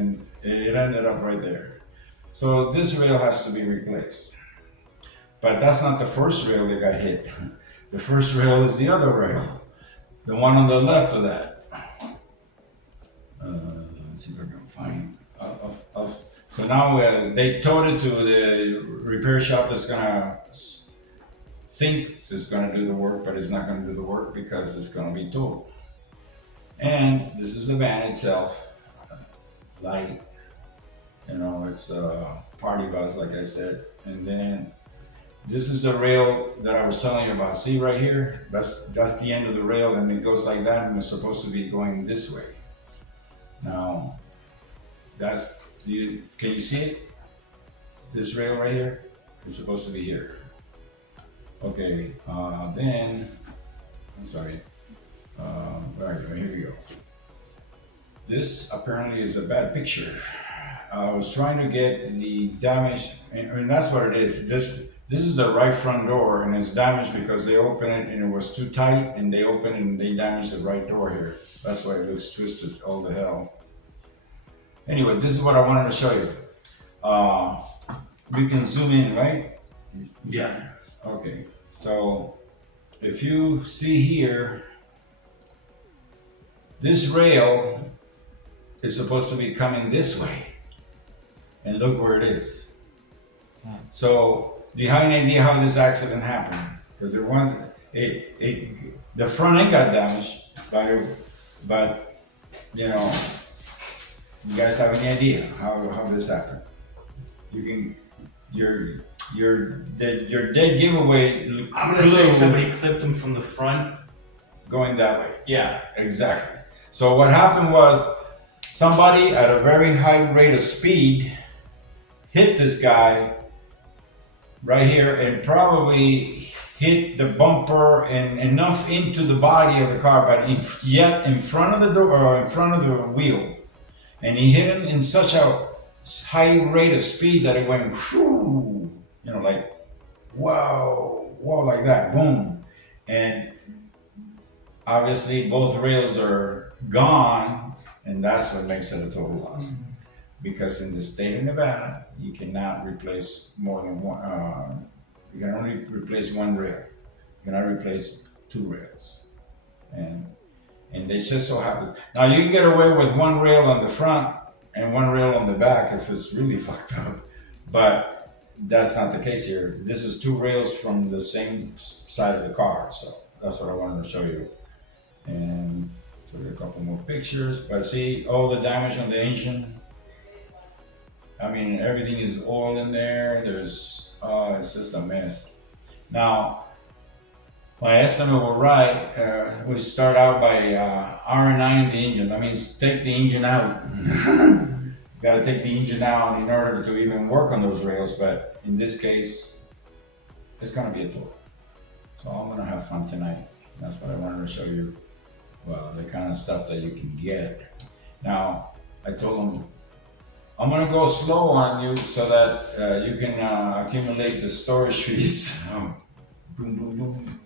and it ended up right there. So this rail has to be replaced. But that's not the first rail that got hit. The first rail is the other rail, the one on the left of that. Let's see if I can find. So now they towed it to the repair shop that's gonna think it's gonna do the work, but it's not gonna do the work because it's gonna be towed. And this is the van itself, light. It's a party bus, like I said. And then this is the rail that I was telling you about. See right here? That's the end of the rail, and it goes like that, and it's supposed to be going this way. Now, can you see it? This rail right here is supposed to be here. Okay, then, I'm sorry. All right, here we go. This apparently is a bad picture. I was trying to get the damage, and that's what it is. This is the right front door, and it's damaged because they opened it and it was too tight, and they opened it and they damaged the right door here. That's why it looks twisted all the hell. Anyway, this is what I wanted to show you. We can zoom in, right? Yeah. Okay, so if you see here, this rail is supposed to be coming this way. And look where it is. So, do you have any idea how this accident happened? Because there was the front end got damaged, but you guys have any idea how this happened? Your dead giveaway. I'm gonna say somebody clipped him from the front. Going that way. Yeah. Exactly. So what happened was somebody at a very high rate of speed hit this guy right here and probably hit the bumper and enough into the body of the car, but yet in front of the door or in front of the wheel. And he hit him in such a high rate of speed that it went whoo, like wow, like that, boom. And obviously both rails are gone, and that's what makes it a total loss. Because in the state of Nevada, you cannot replace more than one. You can only replace one rail. You cannot replace two rails, and they just so happen. Now you can get away with one rail on the front and one rail on the back if it's really fucked up, but that's not the case here. This is two rails from the same side of the car, so that's what I wanted to show you. And took a couple more pictures, but see all the damage on the engine. I mean, everything is oil in there. It's just a mess. Now, my estimate was right. We start out by R9 the engine. That means take the engine out. Got to take the engine out in order to even work on those rails. But in this case, it's gonna be a tour. So I'm gonna have fun tonight. That's what I wanted to show you. Well, the kind of stuff that you can get. Now, I told them, I'm gonna go slow on you so that you can accumulate the storage fees. Boom, boom, boom.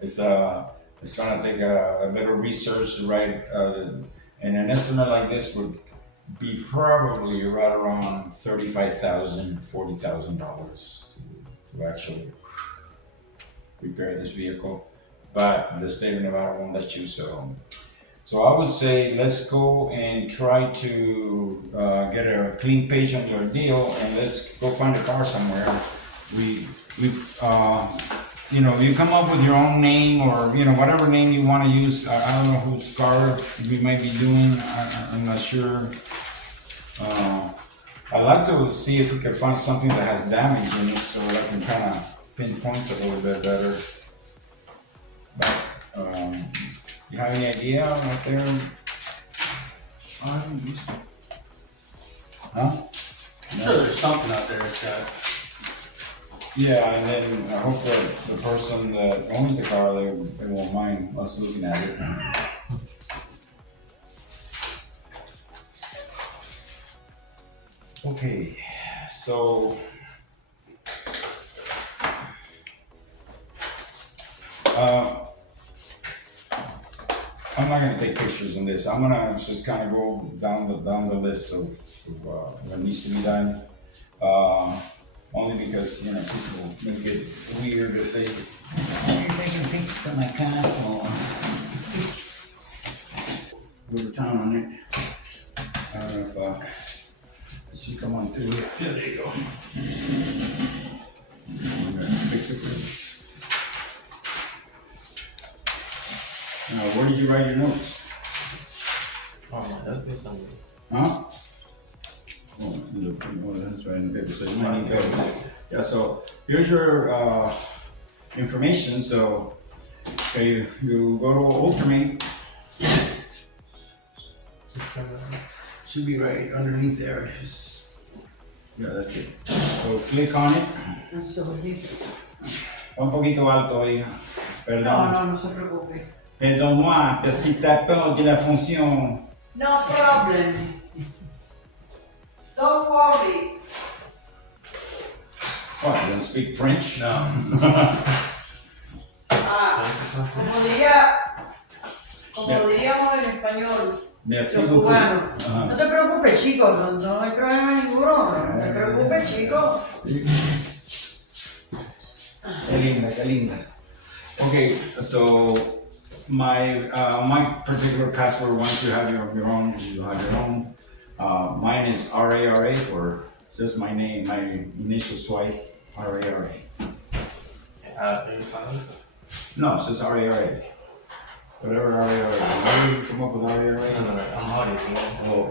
It's gonna take a little research to write, and an estimate like this would be probably right around $35,000, $40,000 to actually repair this vehicle. But the state of Nevada won't let you, so I would say let's go and try to get a clean page on your deal, and let's go find a car somewhere. You come up with your own name or whatever name you want to use. I don't know whose car we might be doing. I'm not sure. I'd like to see if we can find something that has damage in it so that I can kind of pinpoint it a little bit better. But you have any idea out there? I don't think so. Huh? I'm sure there's something out there, Scott. Yeah, and then I hope that the person that owns the car, they won't mind us looking at it. Okay, so I'm not gonna take pictures on this. I'm gonna just kind of go down the list of what needs to be done. Only because, you know, people make it weird if they, "Oh, you're taking pictures of my car," or go to town on it. I don't know if, it should come on through here. Yeah, there you go. I'm gonna fix it for you. Now, where did you write your notes? Huh? Oh, that's right in the paper, so you might need those. Yeah, so here's your information. So, okay, you go to Ultimate. Should be right underneath there. Yeah, that's it. So click on it. Un poquito alto ahí. Perdón. No se preocupe. Perdonne-moi, parce que t'as peur de la fonction. No problem. Don't worry. What, you don't speak French? No. Como diríamos en español, Merci los beaucoup. cubanos. No te preocupes, chico, no hay problema ninguno. No te preocupes, chico. Qué linda, qué linda. Okay, so my particular password, once you have your own, you'll have your own. Mine is RARA, or just my name, my initials twice, RARA. No, it's just RARA. Whatever RARA. How do you come up with RARA?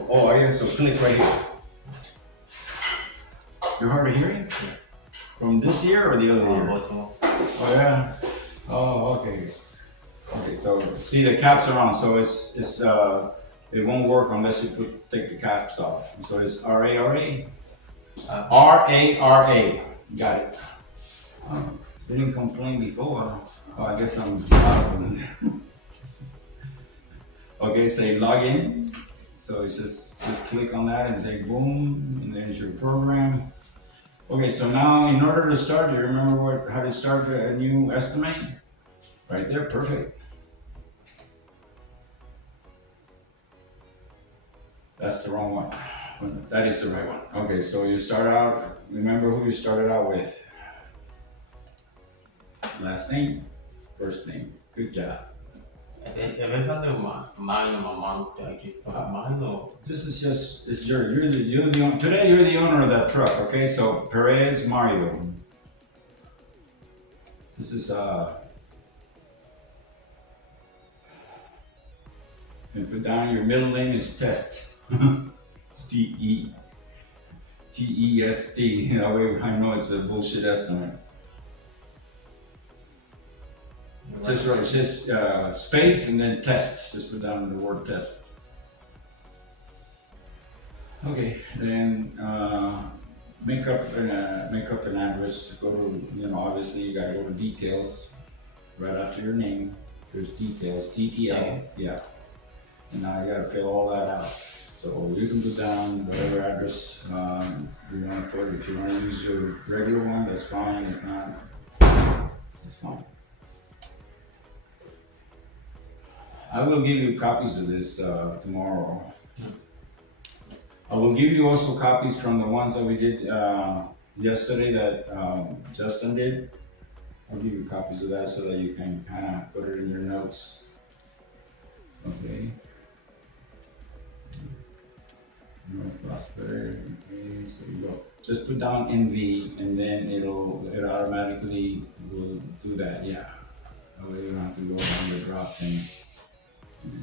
Oh, I guess so. Click right here. You're hard of hearing? From this year or the other year? Oh yeah. Oh, okay. Okay, so see the caps are on, so it won't work unless you take the caps off. So it's RARA. RARA. Got it. Didn't complain before. Oh, I guess I'm out of it. Okay, say login. So it's just click on that and say boom, and there's your program. Okay, so now in order to start, you remember how to start a new estimate? Right there, perfect. That's the wrong one. That is the right one. Okay, so you start out, remember who you started out with. Last name, first name. Good job. This is just, it's you're the today you're the owner of that truck, okay? So Perez Mario. This is and put down your middle name is Test. Test. That way I know it's a bullshit estimate. Just right, just space and then test. Just put down the word test. Okay, then make up an address. Go to, obviously you gotta go to details. Right after your name, there's details. DTL, yeah. And now you gotta fill all that out. So you can put down whatever address you want to put. If you want to use your regular one, that's fine. If not, it's fine. I will give you copies of this tomorrow. I will give you also copies from the ones that we did yesterday that Justin did. I'll give you copies of that so that you can kind of put it in your notes. Okay. North Prosperity. Okay, so you go. Just put down NV and then it automatically will do that. Yeah. That way you don't have to go down the drop thing.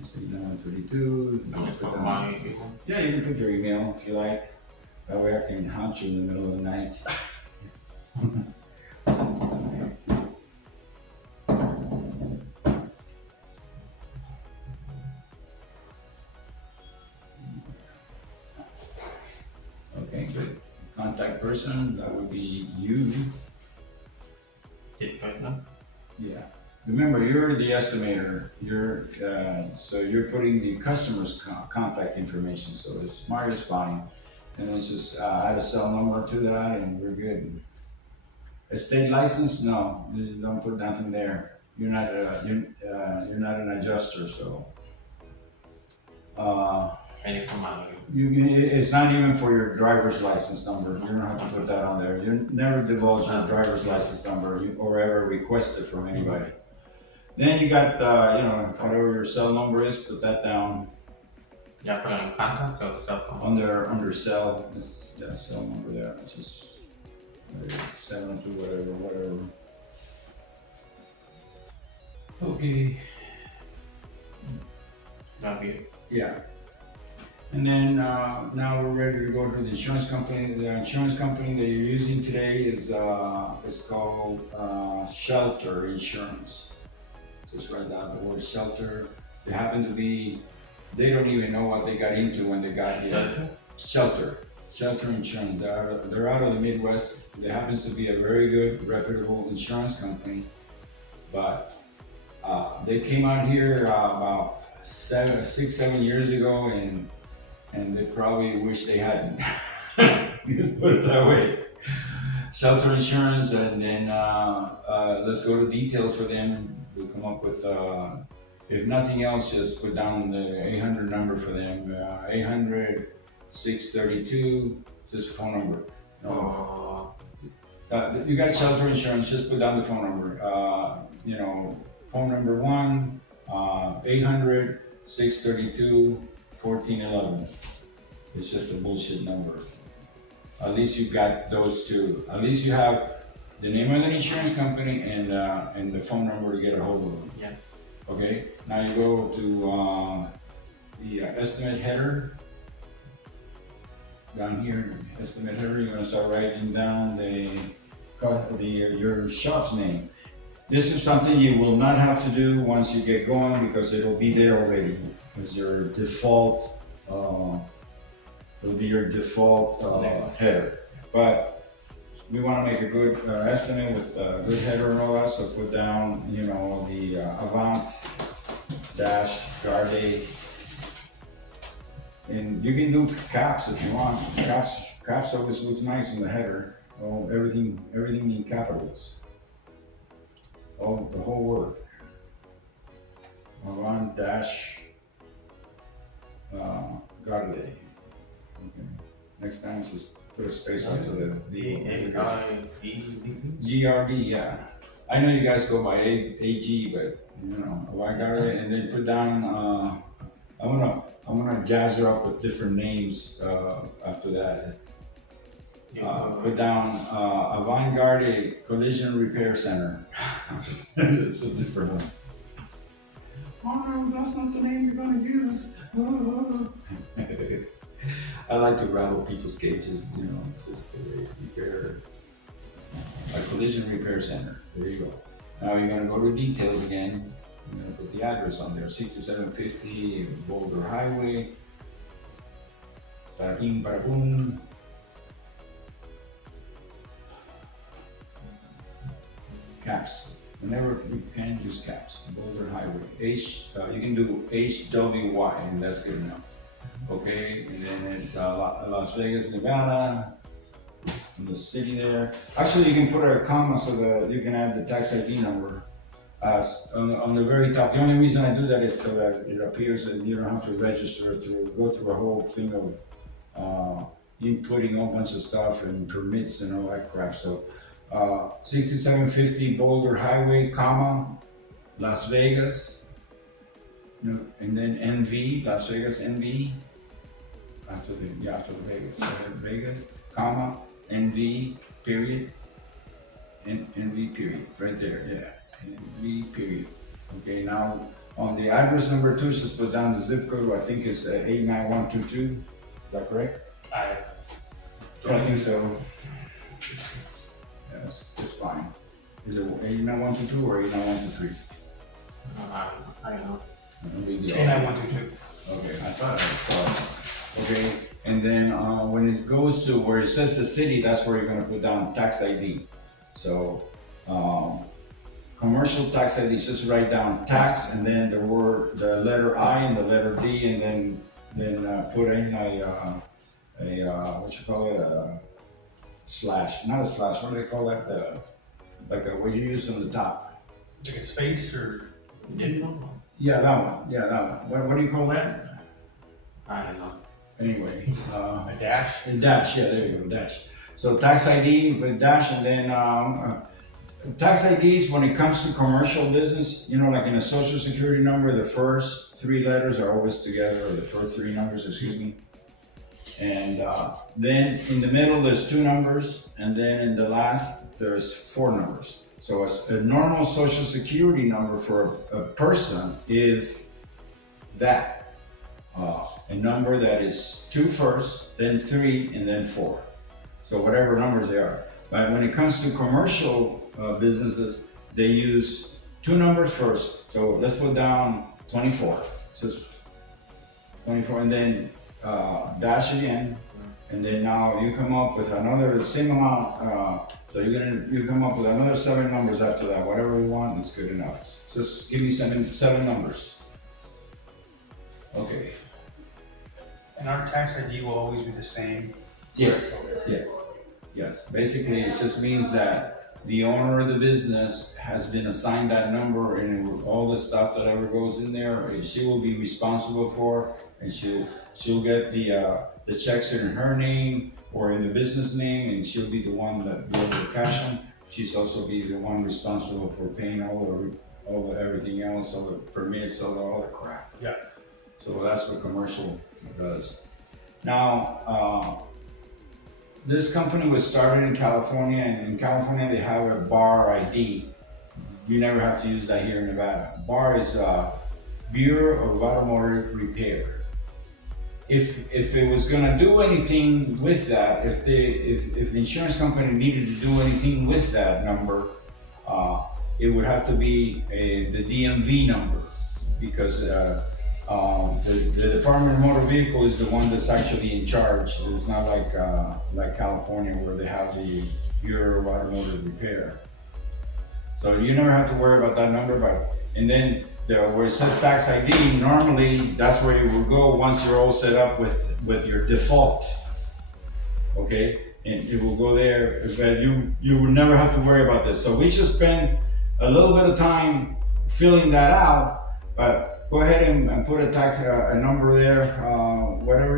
Say 132. Yeah, you can put your email if you like. That way I can hunt you in the middle of the night. Okay, good. Contact person, that would be you. Yeah. Remember, you're the estimator. So you're putting the customer's contact information. So it's smart is fine, and it's just add a cell number to that, and we're good. A state license? No, don't put nothing there. You're not an adjuster, so Any for money. it's not even for your driver's license number. You don't have to put that on there. You never divulge your driver's license number or ever request it from anybody. Then you got, whatever your cell number is, put that down Ya, pero en contact o cell phone. under cell. This cell number there. It's just 702 whatever. Okay. That'd be it. Yeah. And then now we're ready to go to the insurance company. The insurance company that you're using today is called Shelter Insurance. Just write down the word shelter. They happen to be, they don't even know what they got into when they got here. Shelter Insurance. They're out of the Midwest. There happens to be a very good, reputable insurance company. But they came out here about 6-7 years ago, and they probably wish they hadn't. Put it that way. Shelter Insurance, and then let's go to details for them. We'll come up with, if nothing else, just put down the 800 number for them. 800-632, just a phone number. You got Shelter Insurance, just put down the phone number. Phone number 1-800-632-1411. It's just a bullshit number. At least you got those two. At least you have the name of the insurance company and the phone number to get a hold of them. Yeah. Okay. Now you go to the estimate header. Down here, estimate header. You're gonna start writing down your shop's name. This is something you will not have to do once you get going because it'll be there already. It's your default. It'll be your default header. But we want to make a good estimate with a good header and all that. So put down, the Avant dash Garde. And you can do caps if you want. Caps always looks nice in the header. Oh, everything in capitals. Oh, the whole word. Avant dash Garde. Okay. Next time, just put a space after the GRD. Yeah. I know you guys go by AG, but I got it, and then put down. I'm gonna jazz her up with different names after that. Put down Avant-Garde Collision Repair Center. It's a different one. Oh no, that's not the name you're gonna use. I like to rattle people's cages, it's just a repair. A collision repair center. There you go. Now you're gonna go to details again. You're gonna put the address on there, 6750 Boulder Highway. Tarapim parapum. Caps. Whenever you can, use caps. Boulder Highway. You can do HWY, and that's good enough. Okay, and then it's Las Vegas, Nevada. In the city there. Actually, you can put a comma so that you can add the tax ID number on the very top. The only reason I do that is so that it appears that you don't have to register to go through a whole thing of inputting a whole bunch of stuff and permits and all that crap. So 6750 Boulder Highway, comma, Las Vegas, and then NV, Las Vegas NV, after Vegas, Vegas, comma, NV, period, NV, period, right there, yeah, NV, period. Okay, now on the address number 2, just put down the zip code, I think it's 89122, is that correct? I think so. Yeah, that's just fine. Is it 89122 or 89123? I don't know. No big deal. 89122. Okay, I thought. Okay, and then when it goes to where it says the city, that's where you're gonna put down tax ID. So, commercial tax ID, just write down tax and then the letter I and the letter D, and then put in a slash, not a slash. What do they call that? Like what you use on the top. Like a space or? Yeah, that one. What do you call that? I don't know. Anyway, A dash? dash, yeah, there you go, dash. So tax ID with dash, and then tax IDs, when it comes to commercial business, you know, like in a social security number, the first three letters are always together, or the first three numbers, excuse me. And then in the middle, there's two numbers, and then in the last, there's four numbers. So a normal social security number for a person is that. A number that is two first, then three, and then four. So whatever numbers they are. But when it comes to commercial businesses, they use two numbers first. So let's put down 24. Just 24, and then dash again, and then now you come up with another same amount. So you come up with another 7 numbers after that. Whatever you want is good enough. Just give me seven numbers. Okay. And our tax ID will always be the same? Yes, yes. Basically, it just means that the owner of the business has been assigned that number, and all the stuff that ever goes in there, she will be responsible for, and she'll get the checks in her name or in the business name, and she'll be the one that be able to cash them. She's also be the one responsible for paying all the everything else, all the permits, all the crap. Yeah. So that's what commercial does. Now, this company was started in California, and in California they have a bar ID. You never have to use that here in Nevada. Bar is Bureau of Automotive Repair. If it was gonna do anything with that, if the insurance company needed to do anything with that number, it would have to be the DMV number, because the Department of Motor Vehicle is the one that's actually in charge. It's not like California, where they have the Bureau of Automotive Repair. So you never have to worry about that number. And then where it says tax ID, normally that's where you will go once you're all set up with your default. Okay, and it will go there. But you will never have to worry about this. So we should spend a little bit of time filling that out, but go ahead and put a number there, whatever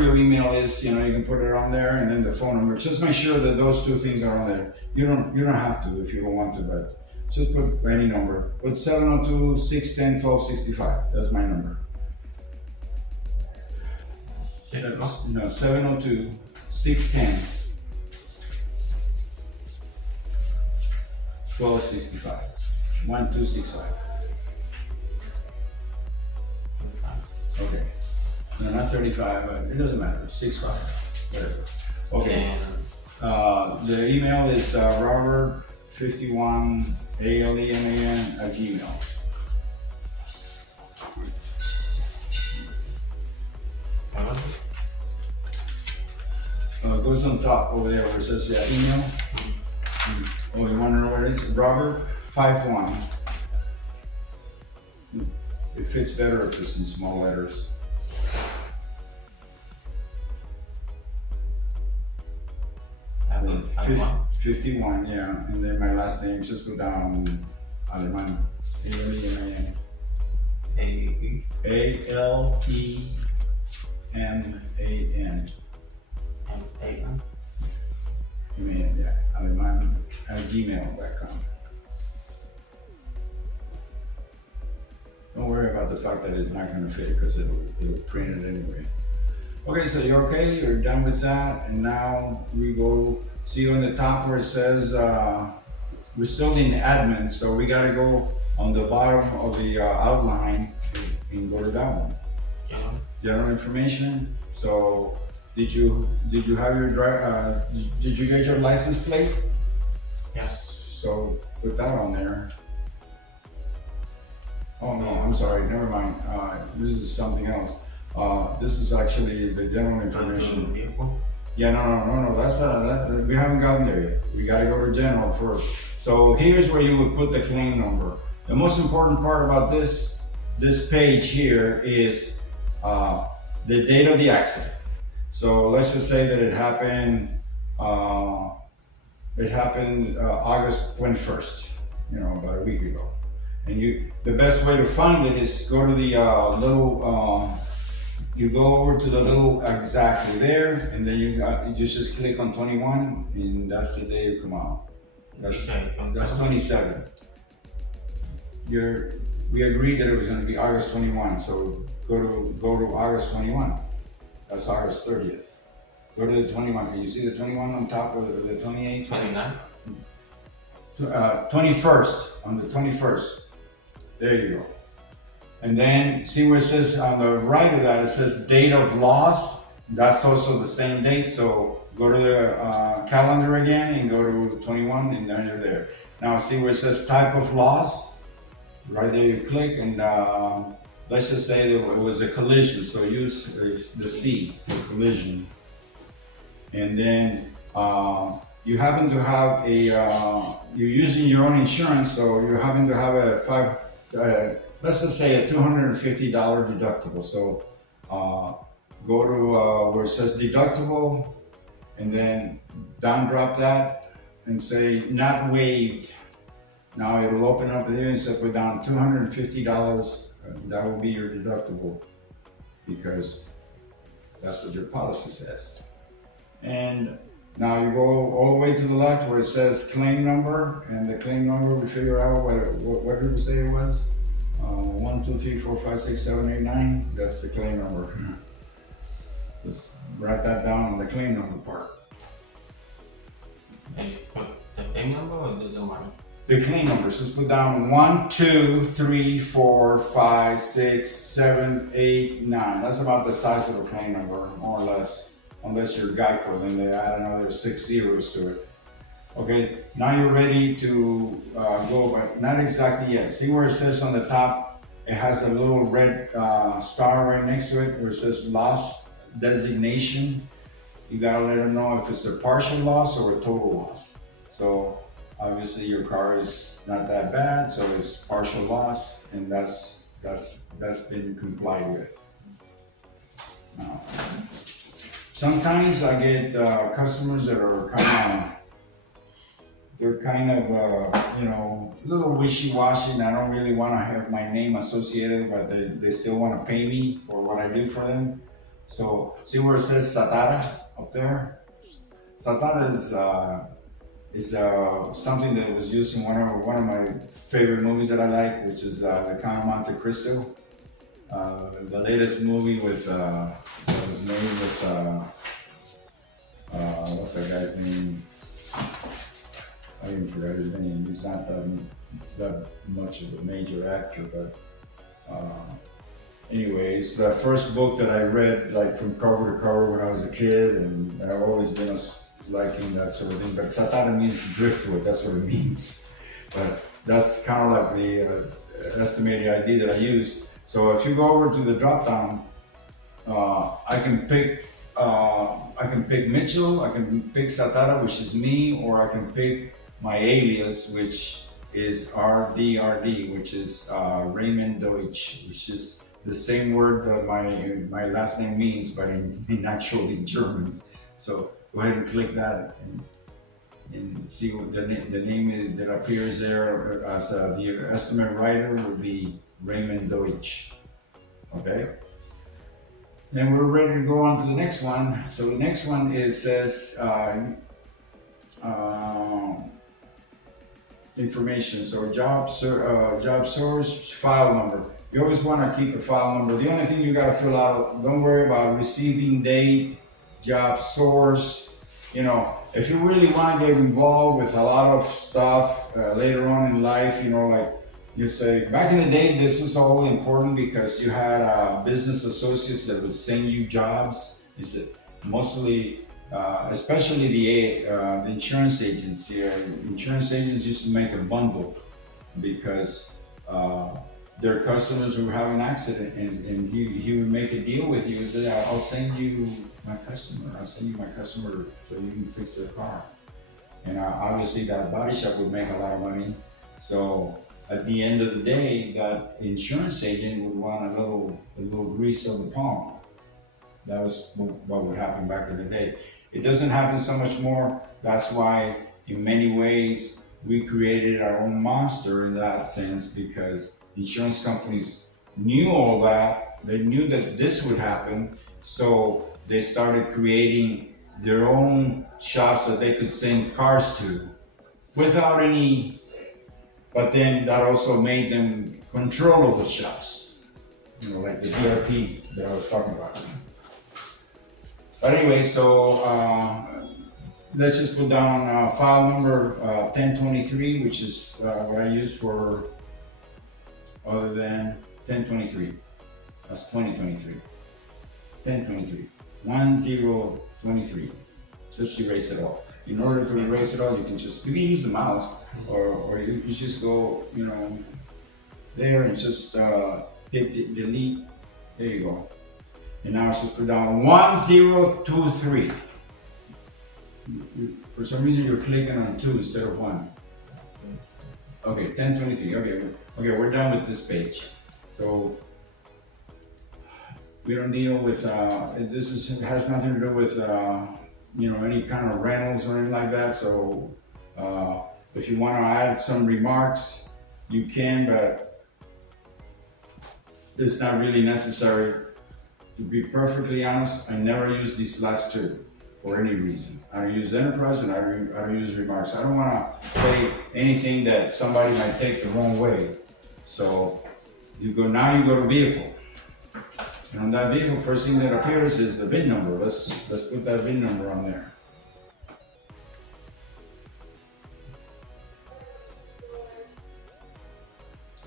your email is, you can put it on there, and then the phone number. Just make sure that those two things are on there. You don't have to if you don't want to, but just put any number. Put 702-610-1265. That's my number. 702-610-1265. 1265. Okay. No, not 35, but it doesn't matter. 65, whatever. Okay. The email is robert51aleman@gmail. It goes on top over there where it says email. Oh, you want to know what it is? Robert51. It fits better if it's in small letters. Aleman. 51, yeah, and then my last name, just go down Aleman. A-L-E-M-A-N. A-L-E-M-A-N. Man, yeah, Aleman@gmail.com. Don't worry about the fact that it's not gonna fit, because it'll print it anyway. Okay, so you're okay, you're done with that, and now we go see on the top where it says, we're still in admin, so we gotta go on the bottom of the outline and go to that one. General information. So did you have your did you get your license plate? Yeah. So put that on there. Oh no, I'm sorry, never mind. This is something else. This is actually the general information. Yeah, no, that's we haven't gotten there yet. We gotta go to general first. So here's where you would put the claim number. The most important part about this page here is the date of the accident. So let's just say that it happened August 21st, about a week ago. And the best way to find it is go to the little you go over to the little exactly there, and then you just click on 21, and that's the day you come out. That's Okay, that's 27. We agreed that it was going to be August 21, so go to August 21. That's August 30th. Go to the 21. Can you see the 21 on top of the 28? 29. 21st, on the 21st. There you go. And then see where it says on the right of that, it says date of loss. That's also the same date. So go to the calendar again and go to 21, and then you're there. Now see where it says type of loss. Right there you click, and let's just say that it was a collision. So use the C for collision. And then you happen to have you're using your own insurance, so you happen to have let's just say a $250 deductible. So go to where it says deductible, and then drop that and say not waived. Now it'll open up here and say put down $250. That will be your deductible, because that's what your policy says. And now you go all the way to the left where it says claim number, and the claim number, we figure out what did we say it was? 1, 2, 3, 4, 5, 6, 7, 8, 9. That's the claim number. Just write that down on the claim number part. And you put the claim number or the money? The claim numbers, just put down 1, 2, 3, 4, 5, 6, 7, 8, 9. That's about the size of a claim number, more or less. Unless you're Geico, then they add another 6 zeros to it. Okay, now you're ready to go, but not exactly yet. See where it says on the top, it has a little red star right next to it where it says loss designation. You gotta let them know if it's a partial loss or a total loss. So obviously your car is not that bad, so it's partial loss, and that's been complied with. Now, sometimes I get customers that are a little wishy-washy, and I don't really want to have my name associated, but they still want to pay me for what I do for them. So see where it says Satara up there? Satara is something that was used in one of my favorite movies that I like, which is The Count of Monte Cristo. The latest movie with that was made with what's that guy's name? I even forgot his name. He's not that much of a major actor, but anyways, the first book that I read, like from cover to cover when I was a kid, and I've always been liking that sort of thing. But Satara means driftwood. That's what it means. But that's kind of like the estimated ID that I use. So if you go over to the drop down, I can pick Mitchell, I can pick Satara, which is me, or I can pick my alias, which is RDRD, which is Raymond Deutsch, which is the same word that my last name means, but in actually German. So go ahead and click that and see what the name that appears there as the estimate writer would be Raymond Deutsch. Okay. Then we're ready to go on to the next one. So the next one says information. So job source, file number. You always want to keep a file number. The only thing you got to fill out, don't worry about receiving date, job source. If you really want to get involved with a lot of stuff later on in life, like you say, back in the day, this was all important because you had business associates that would send you jobs. It's mostly, especially the insurance agents. Insurance agents used to make a bundle because their customers would have an accident, and he would make a deal with you and say, I'll send you my customer. I'll send you my customer so you can fix their car. And obviously that body shop would make a lot of money. So at the end of the day, that insurance agent would want a little grease on the palm. That was what would happen back in the day. It doesn't happen so much more. That's why, in many ways, we created our own monster in that sense, because insurance companies knew all that. They knew that this would happen, so they started creating their own shops that they could send cars to without any. But then that also made them control of the shops, you know, like the DRP that I was talking about. But anyway, so let's just put down file number 1023, which is what I use for other than 1023. That's 2023. 1023. 1023. Just erase it all. In order to erase it all, you can use the mouse, or you just go, you know, there and just hit delete. There you go. And now it's just put down 1023. For some reason you're clicking on 2 instead of 1. Okay, 1023. Okay, we're done with this page. So we don't deal with it has nothing to do with you know, any kind of rentals or anything like that. So if you want to add some remarks, you can, but it's not really necessary. To be perfectly honest, I never use these last two for any reason. I don't use enterprise and I don't use remarks. I don't want to say anything that somebody might take the wrong way. So you go to vehicle. And on that vehicle, first thing that appears is the VIN number. Let's put that VIN number on there.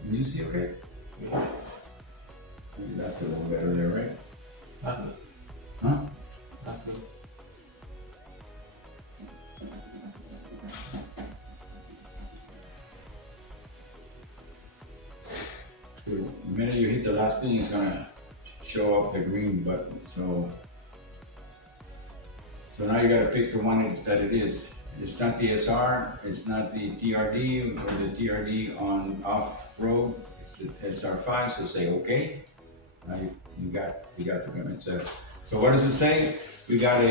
Can you see okay? Yeah. Maybe that's a little better there, right? That's good. Huh? That's good. The minute you hit the last pin, it's gonna show up the green button. So now you gotta pick the one that it is. It's not the SR, it's not the TRD or the TRD on off-road. It's the SR5. So say okay. Now you got the limit. So what does it say? We got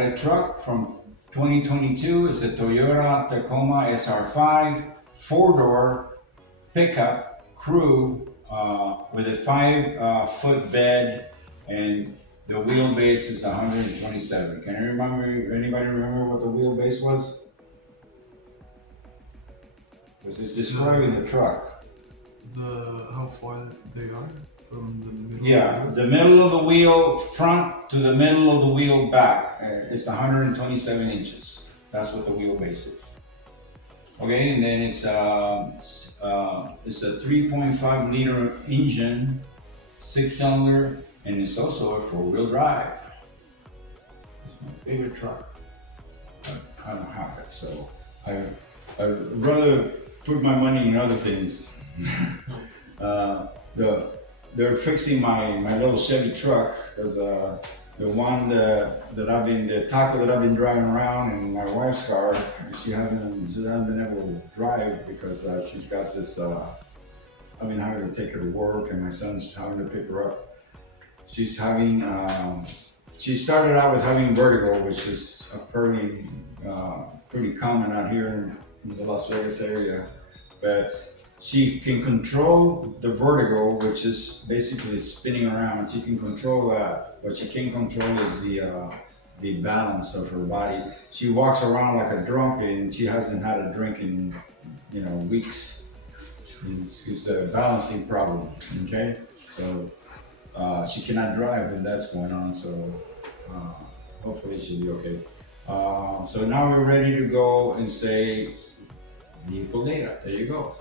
a truck from 2022. It's a Toyota Tacoma SR5 4-door pickup crew with a 5-foot bed, and the wheelbase is 127. Can anybody remember what the wheelbase was? Because it's describing the truck. How far they are from the middle? Yeah, the middle of the wheel front to the middle of the wheel back. It's 127 inches. That's what the wheelbase is. Okay, and then it's a 3.5 liter engine, 6-cylinder, and it's also a 4-wheel drive. It's my favorite truck. But I don't have it, so I'd rather put my money in other things. They're fixing my little Chevy truck, because the one the Taco that I've been driving around in my wife's car, she hasn't been able to drive because she's got this. I've been having to take her to work, and my son's having to pick her up. She's having. She started out with having vertigo, which is a pretty common out here in the Las Vegas area, but she can control the vertigo, which is basically spinning around. She can control that. What she can't control is the balance of her body. She walks around like a drunk, and she hasn't had a drink in weeks. It's a balancing problem. Okay, so she cannot drive when that's going on. So hopefully she'll be okay. So now we're ready to go and say vehicle data. There you go.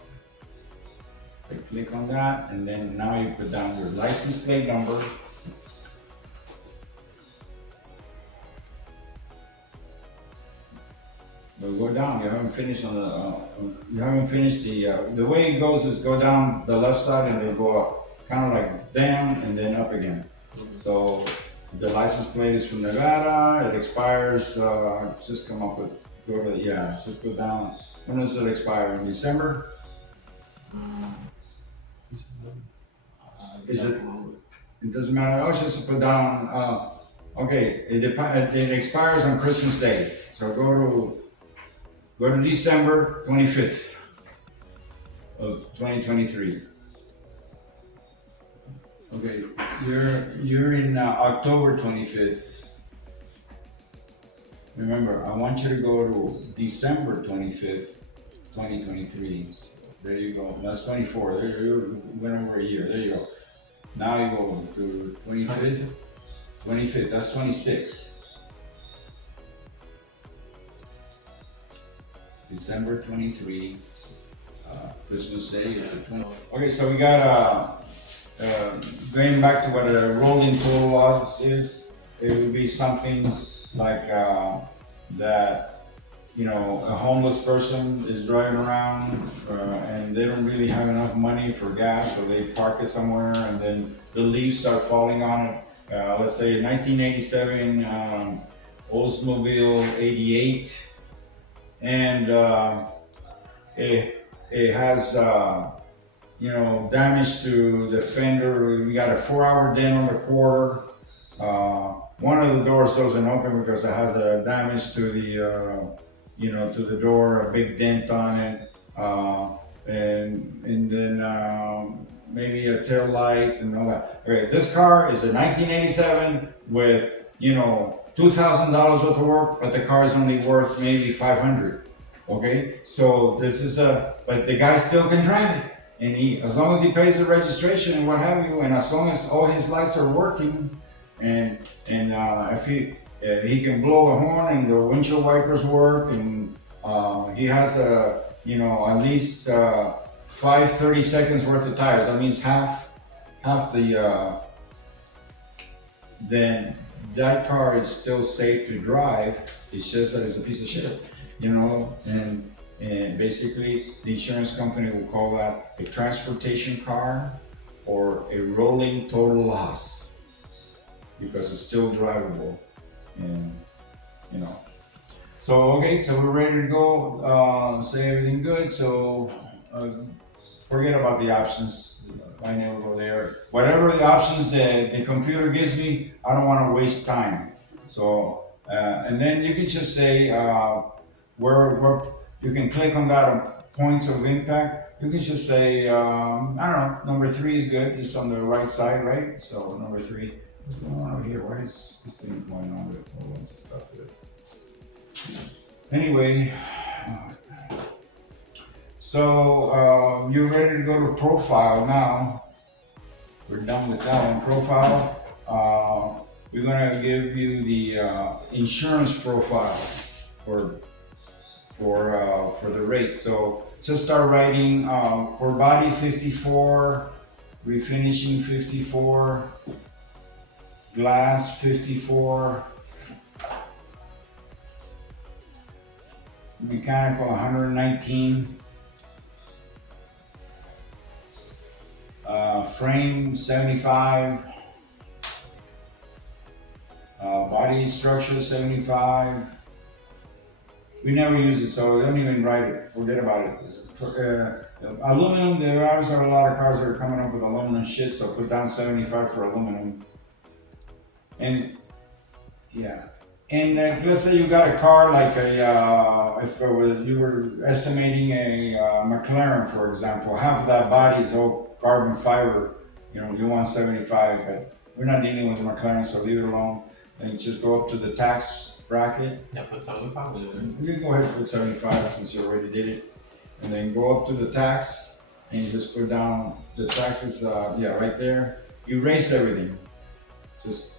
Click on that, and then now you put down your license plate number. But go down. You haven't finished on the. You haven't finished the. The way it goes is go down the left side and then go up, kind of like down and then up again. So the license plate is from Nevada. It expires. Just come up with. Just go down. When does it expire? In December. Is it? It doesn't matter. I was just put down. Okay, it expires on Christmas Day. So go to December 25th of 2023. Okay, you're in October 25th. Remember, I want you to go to December 25th, 2023. There you go. That's 24. There you went over a year. There you go. Now you go to 25th. 25th. That's 26. December 23. Christmas Day is the 20th. Okay, so we got going back to what a rolling total loss is. It would be something like that, you know, a homeless person is driving around and they don't really have enough money for gas, so they park it somewhere, and then the leaves start falling on it. Let's say 1987 Oldsmobile 88, and it has you know, damage to the fender. We got a 4-hour dent on the quarter. One of the doors doesn't open because it has a damage to the you know, to the door, a big dent on it, and then maybe a tail light and all that. Okay, this car is a 1987 with, you know, $2,000 worth of work, but the car is only worth maybe 500. Okay, so this is but the guy still can drive it, and he, as long as he pays the registration and what have you, and as long as all his lights are working, and if he can blow the horn and the windshield wipers work, and he has a, you know, at least 30 seconds worth of tires. That means half the then that car is still safe to drive. It's just that it's a piece of shit, you know, and basically the insurance company will call that a transportation car or a rolling total loss because it's still drivable, and you know. So okay, so we're ready to go. Say everything good. So forget about the options. I never go there. Whatever the options that the computer gives me, I don't want to waste time. So and then you can just say where you can click on that on points of impact. You can just say I don't know. Number 3 is good. It's on the right side, right? So number 3. What's going on over here? Why is this thing going on with all of this stuff with it? Anyway, so you're ready to go to profile now. We're done with that one. Profile. We're gonna give you the insurance profile for the rate. So just start writing for body 54, refinishing 54, glass 54, mechanical 119, frame 75, body structure 75. We never use it, so don't even write it. Forget about it. Aluminum, there are a lot of cars that are coming up with aluminum shit, so put down 75 for aluminum. And yeah, and let's say you got a car like if you were estimating a McLaren, for example, half of that body is all carbon fiber. You know, you want 75, but we're not dealing with the McLaren, so leave it alone. And you just go up to the tax bracket. Yeah, put 75 with it. You can go ahead and put 75 since you already did it, and then go up to the tax and you just put down the taxes. Yeah, right there. Erase everything. Just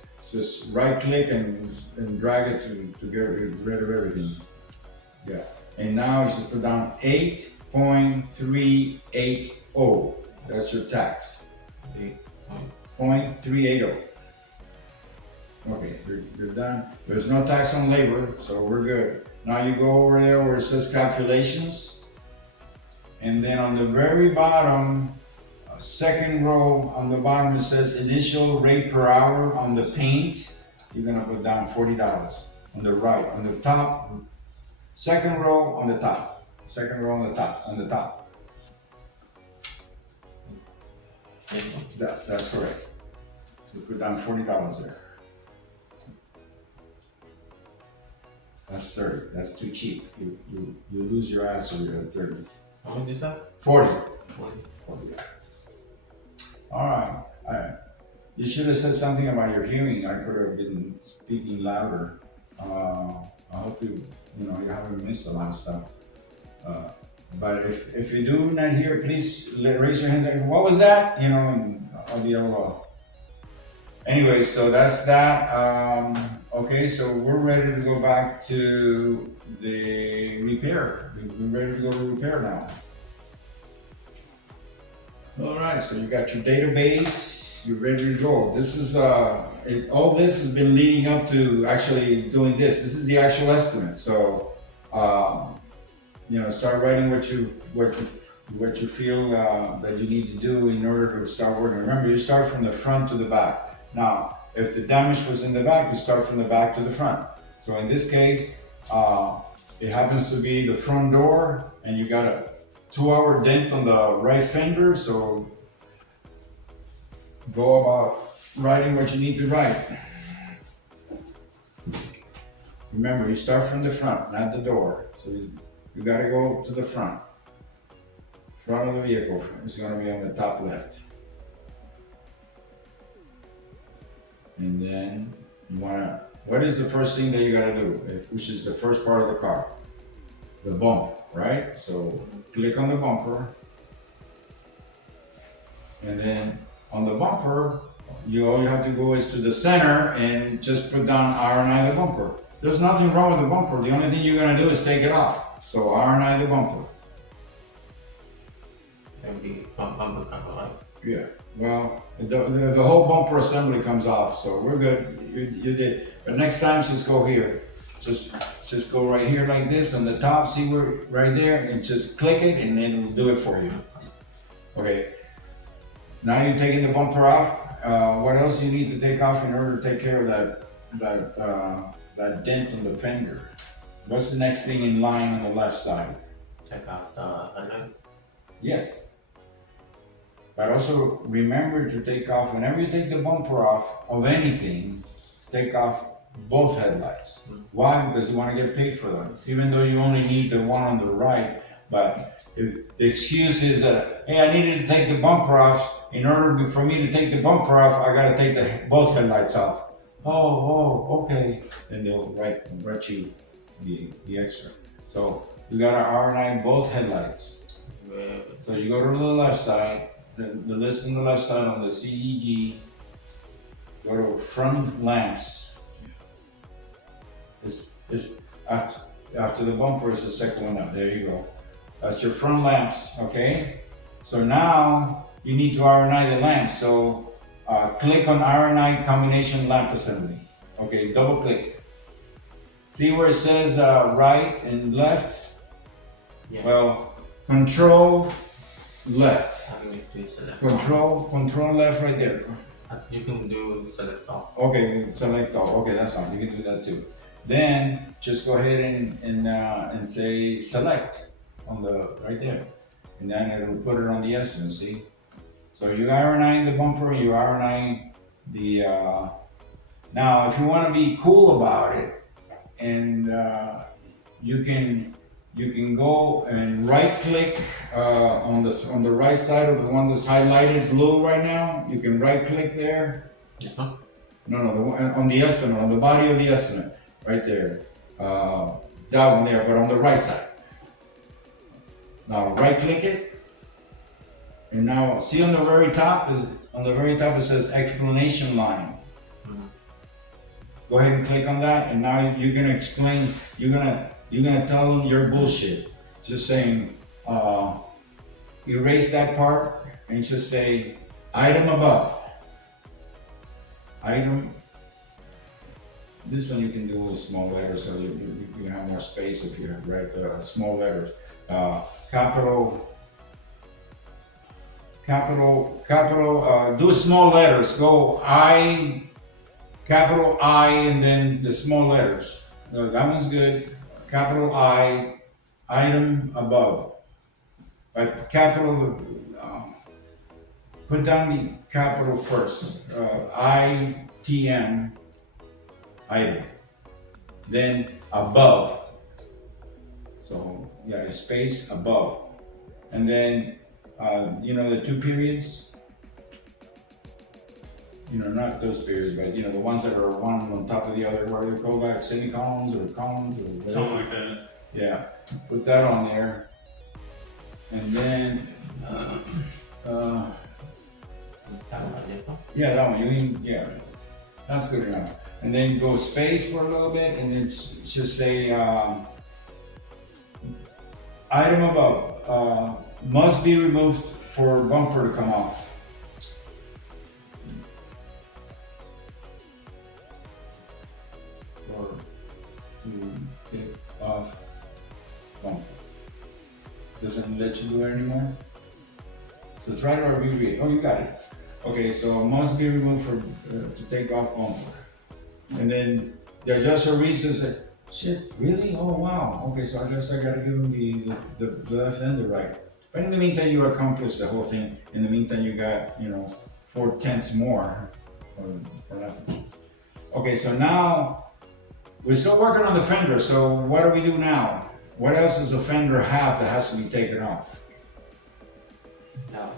right click and drag it to get rid of everything. Yeah. And now you just put down 8.380. That's your tax. 8.380. Okay, you're done. There's no tax on labor, so we're good. Now you go over there where it says calculations. And then on the very bottom, second row on the bottom, it says initial rate per hour on the paint. You're gonna put down $40 on the right. On the top, second row on the top. Second row on the top, on the top. That's correct. So put down $40 there. That's 30. That's too cheap. You lose your ass over there at 30. How much is that? 40. 40. 40. All right. You should have said something about your hearing. I could have been speaking louder. I hope you haven't missed a lot of stuff. Uh, but if you do not hear, please raise your hands. Like, what was that? And I'll be able to. Anyway, so that's that. Okay, so we're ready to go back to the repair. We're ready to go to repair now. All right, so you got your database, you're ready to go. This is, all this has been leading up to actually doing this. This is the actual estimate. So, start writing what you feel that you need to do in order to start working. Remember, you start from the front to the back. Now, if the damage was in the back, you start from the back to the front. So in this case, it happens to be the front door, and you got a 2-hour dent on the right fender, so go about writing what you need to write. Remember, you start from the front, not the door. So you gotta go to the front. Front of the vehicle is gonna be on the top left. And then what is the first thing that you gotta do, which is the first part of the car? The bump, right? So click on the bumper, and then on the bumper, all you have to go is to the center and just put down R&I the bumper. There's nothing wrong with the bumper. The only thing you're gonna do is take it off. So R&I the bumper. And the bumper cover, right? Yeah. Well, the whole bumper assembly comes off, so we're good. You did. But next time, just go here. Just go right here like this on the top. See where right there, and just click it, and then it'll do it for you. Okay. Now you're taking the bumper off. What else do you need to take off in order to take care of that dent on the fender? What's the next thing in line on the left side? Check out the headlight. Yes. But also remember to take off, whenever you take the bumper off of anything, take off both headlights. Why? Because you want to get paid for them. Even though you only need the one on the right, but the excuse is that, hey, I needed to take the bumper off. In order for me to take the bumper off, I got to take both headlights off. Oh, okay. Then they'll write you the extra. So you got to R9 both headlights. So you go to the left side, the list on the left side on the CEG, go to front lamps. It's after the bumper is the second one up. There you go. That's your front lamps, okay? So now you need to R&I the lamps. So click on R&I combination lamp assembly. Okay, double click. See where it says right and left? Yeah. Well, control left. I need to select. Control left right there. You can do select all. Okay, select all. Okay, that's fine. You can do that too. Then just go ahead and say select on the right there, and then it'll put it on the estimate. See, so you R9 the bumper, you R9 the. Now, if you want to be cool about it, and you can go and right click on the right side of the one that's highlighted blue right now. You can right click there. This one? No, the one on the estimate, on the body of the estimate, right there. That one there, but on the right side. Now right click it, and now see on the very top it says explanation line. Go ahead and click on that, and now you're gonna explain. You're gonna tell them your bullshit. Just saying, erase that part and just say item above. Item. This one you can do with small letters, so you have more space if you write small letters. Capital. Do small letters. Go I. Capital I, and then the small letters. That one's good. Capital I, item above. But capital, put down the capital first. ITM, item. Then above. So, yeah, a space above. And then, the two periods. you know, not those spears, but you know, the ones that are one on top of the other, what are they called, like semi-columns or columns or whatever. Something like that. Yeah, put that on there. And then, That one, yeah. yeah, that one, you can, yeah, that's good enough. And then go space for a little bit and then just say, item above, must be removed for bumper to come off. Or to take off bumper. Doesn't let you do it anymore? So try to abbreviate. Oh, you got it. Okay, so must be removed for to take off bumper. And then the adjuster reads and says, shit, really? Oh wow. Okay, so I guess I gotta give him the left and the right. But in the meantime, you accomplished the whole thing. In the meantime, you got, you know, 4/10 more or nothing. Okay, so now we're still working on the fender. So what do we do now? What else does the fender have that has to be taken off? No.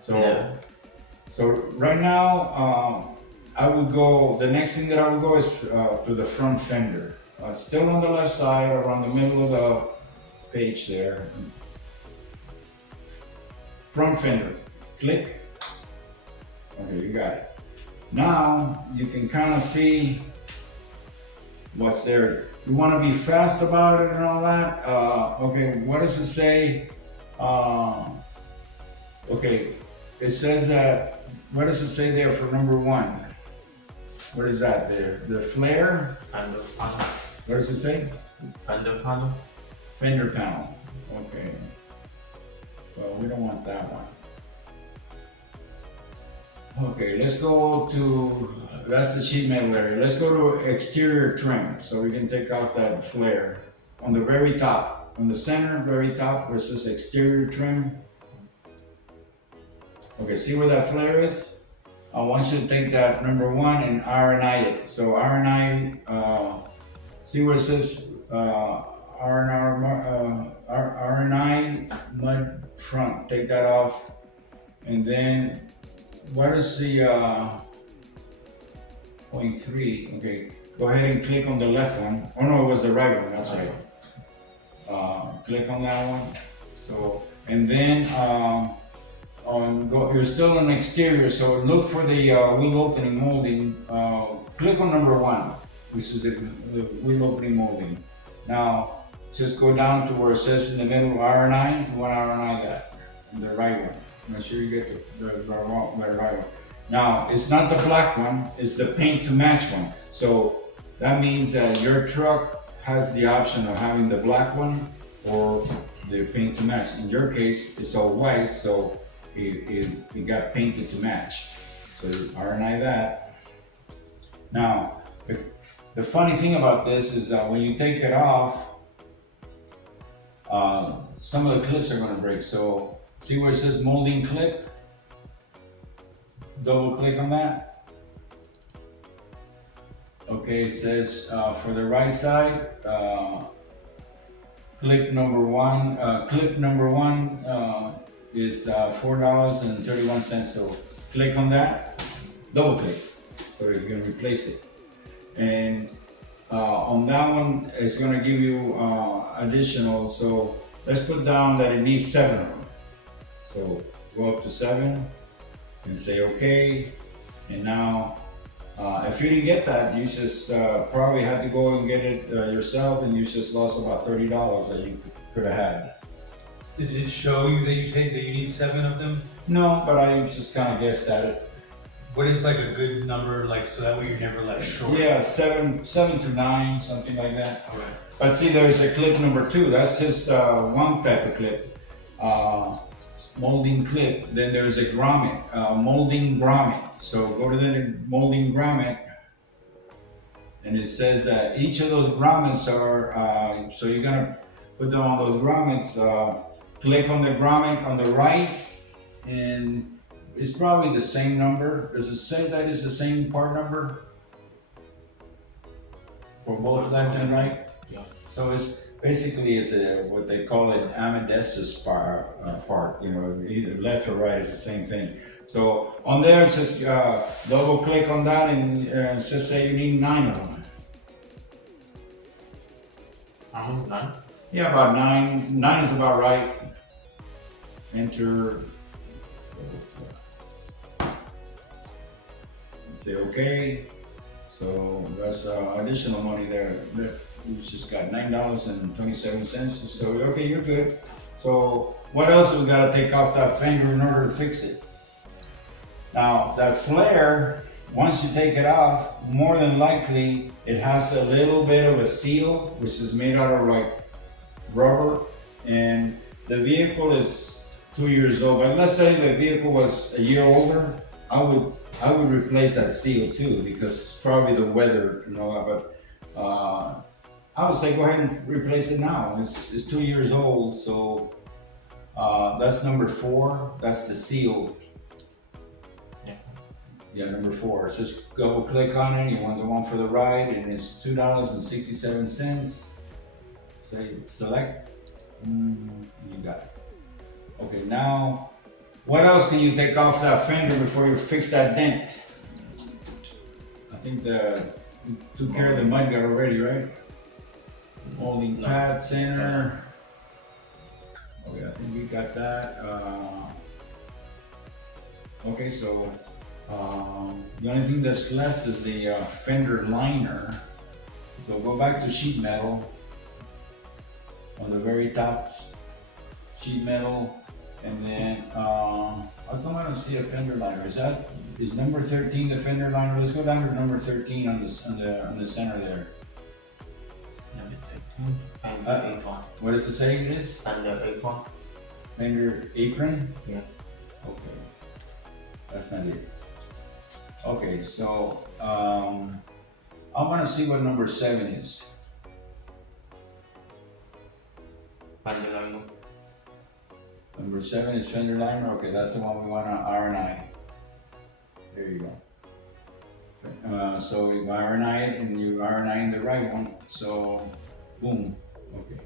So, Yeah. so right now, I would go, the next thing that I would go is to the front fender. Still on the left side, around the middle of the page there. Front fender, click. Okay, you got it. Now, you can kind of see what's there. You want to be fast about it and all that. Okay, what does it say? Okay, it says that, what does it say there for number 1? What is that there? The flare? Under panel. What does it say? Under panel. Fender panel. Okay. Well, we don't want that one. Okay, let's go to, that's the sheet metal area. Let's go to exterior trim, so we can take off that flare. On the very top, on the center, very top, where it says exterior trim. Okay, see where that flare is? I want you to take that number 1 and R&I it. So R&I, see where it says R&I mud front, take that off. And then what is the 0.3? Okay, go ahead and click on the left one. Oh no, it was the right one, that's right. Click on that one. So, and then you're still on exterior, so look for the wheel opening molding. Click on number 1, which is the wheel opening molding. Now, just go down to where it says in the middle R&I. You want to R&I that, the right one. Make sure you get the right one. Now, it's not the black one, it's the paint to match one. So that means that your truck has the option of having the black one or the paint to match. In your case, it's all white, so it got painted to match. So R&I that. Now, the funny thing about this is that when you take it off, some of the clips are going to break. So see where it says molding clip? Double click on that. Okay, it says for the right side, clip number 1 is $4.31. So click on that, double click. So it's going to replace it. And on that one, it's going to give you additional. So let's put down that it needs 7 of them. So go up to 7 and say okay. And now, if you didn't get that, you just probably had to go and get it yourself, and you just lost about $30 that you could have had. Did it show you that you need 7 of them? No, but I just kind of guessed at it. What is like a good number, like so that way you're never left short? Yeah, 7 to 9, something like that. Okay. But see, there's a clip number 2. That's just one type of clip. Molding clip. Then there's a grommet, molding grommet. So go to the molding grommet, and it says that each of those grommets are. So you're gonna put them on those grommets. Click on the grommet on the right, and it's probably the same number. Does it say that it's the same part number for both left and right? Yeah. So it's basically it's what they call an ambidextrous part, you know, either left or right is the same thing. So on there, just double click on that and just say you need 9 of them. How many? Nine? Yeah, about 9. 9 is about right. Enter. Say okay. So that's additional money there. You just got $9.27. So okay, you're good. So what else we got to take off that fender in order to fix it? Now that flare, once you take it off, more than likely it has a little bit of a seal, which is made out of like rubber, and the vehicle is 2 years old. But let's say the vehicle was a year older, I would replace that seal too, because it's probably the weather, you know. But I would say go ahead and replace it now. It's 2 years old, so that's number 4. That's the seal. Yeah. Yeah, number 4. Just double click on it. You want the one for the right, and it's $2.67. Say select. You got it. Okay, now what else can you take off that fender before you fix that dent? I think you took care of the mudguard already, right? Molding pad center. Okay, I think we got that. Okay, so the only thing that's left is the fender liner. So go back to sheet metal. On the very top, sheet metal. And then, how come I don't see a fender liner? Is number 13 the fender liner? Let's go down to number 13 on the center there. Number 13. And the 8 one. What does it say it is? And the 8 one. Fender apron? Yeah. Okay. That's not it. Okay, so, I wanna see what number 7 is. And the line. Number 7 is fender liner. Okay, that's the one we want to R&I. There you go. So you R&I it, and you R&I in the right one. So, boom. Okay.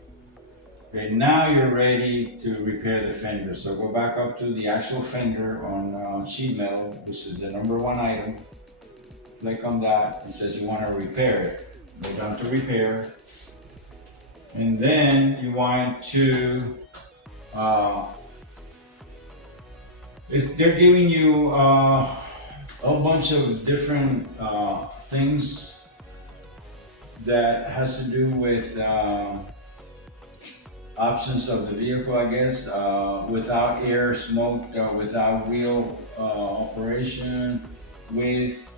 Okay, now you're ready to repair the fender. So go back up to the actual fender on sheet metal, which is the number 1 item. Click on that. It says you want to repair it. Go down to repair. And then you want to they're giving you a bunch of different things that has to do with options of the vehicle, I guess, without air, smoke, without wheel operation, with,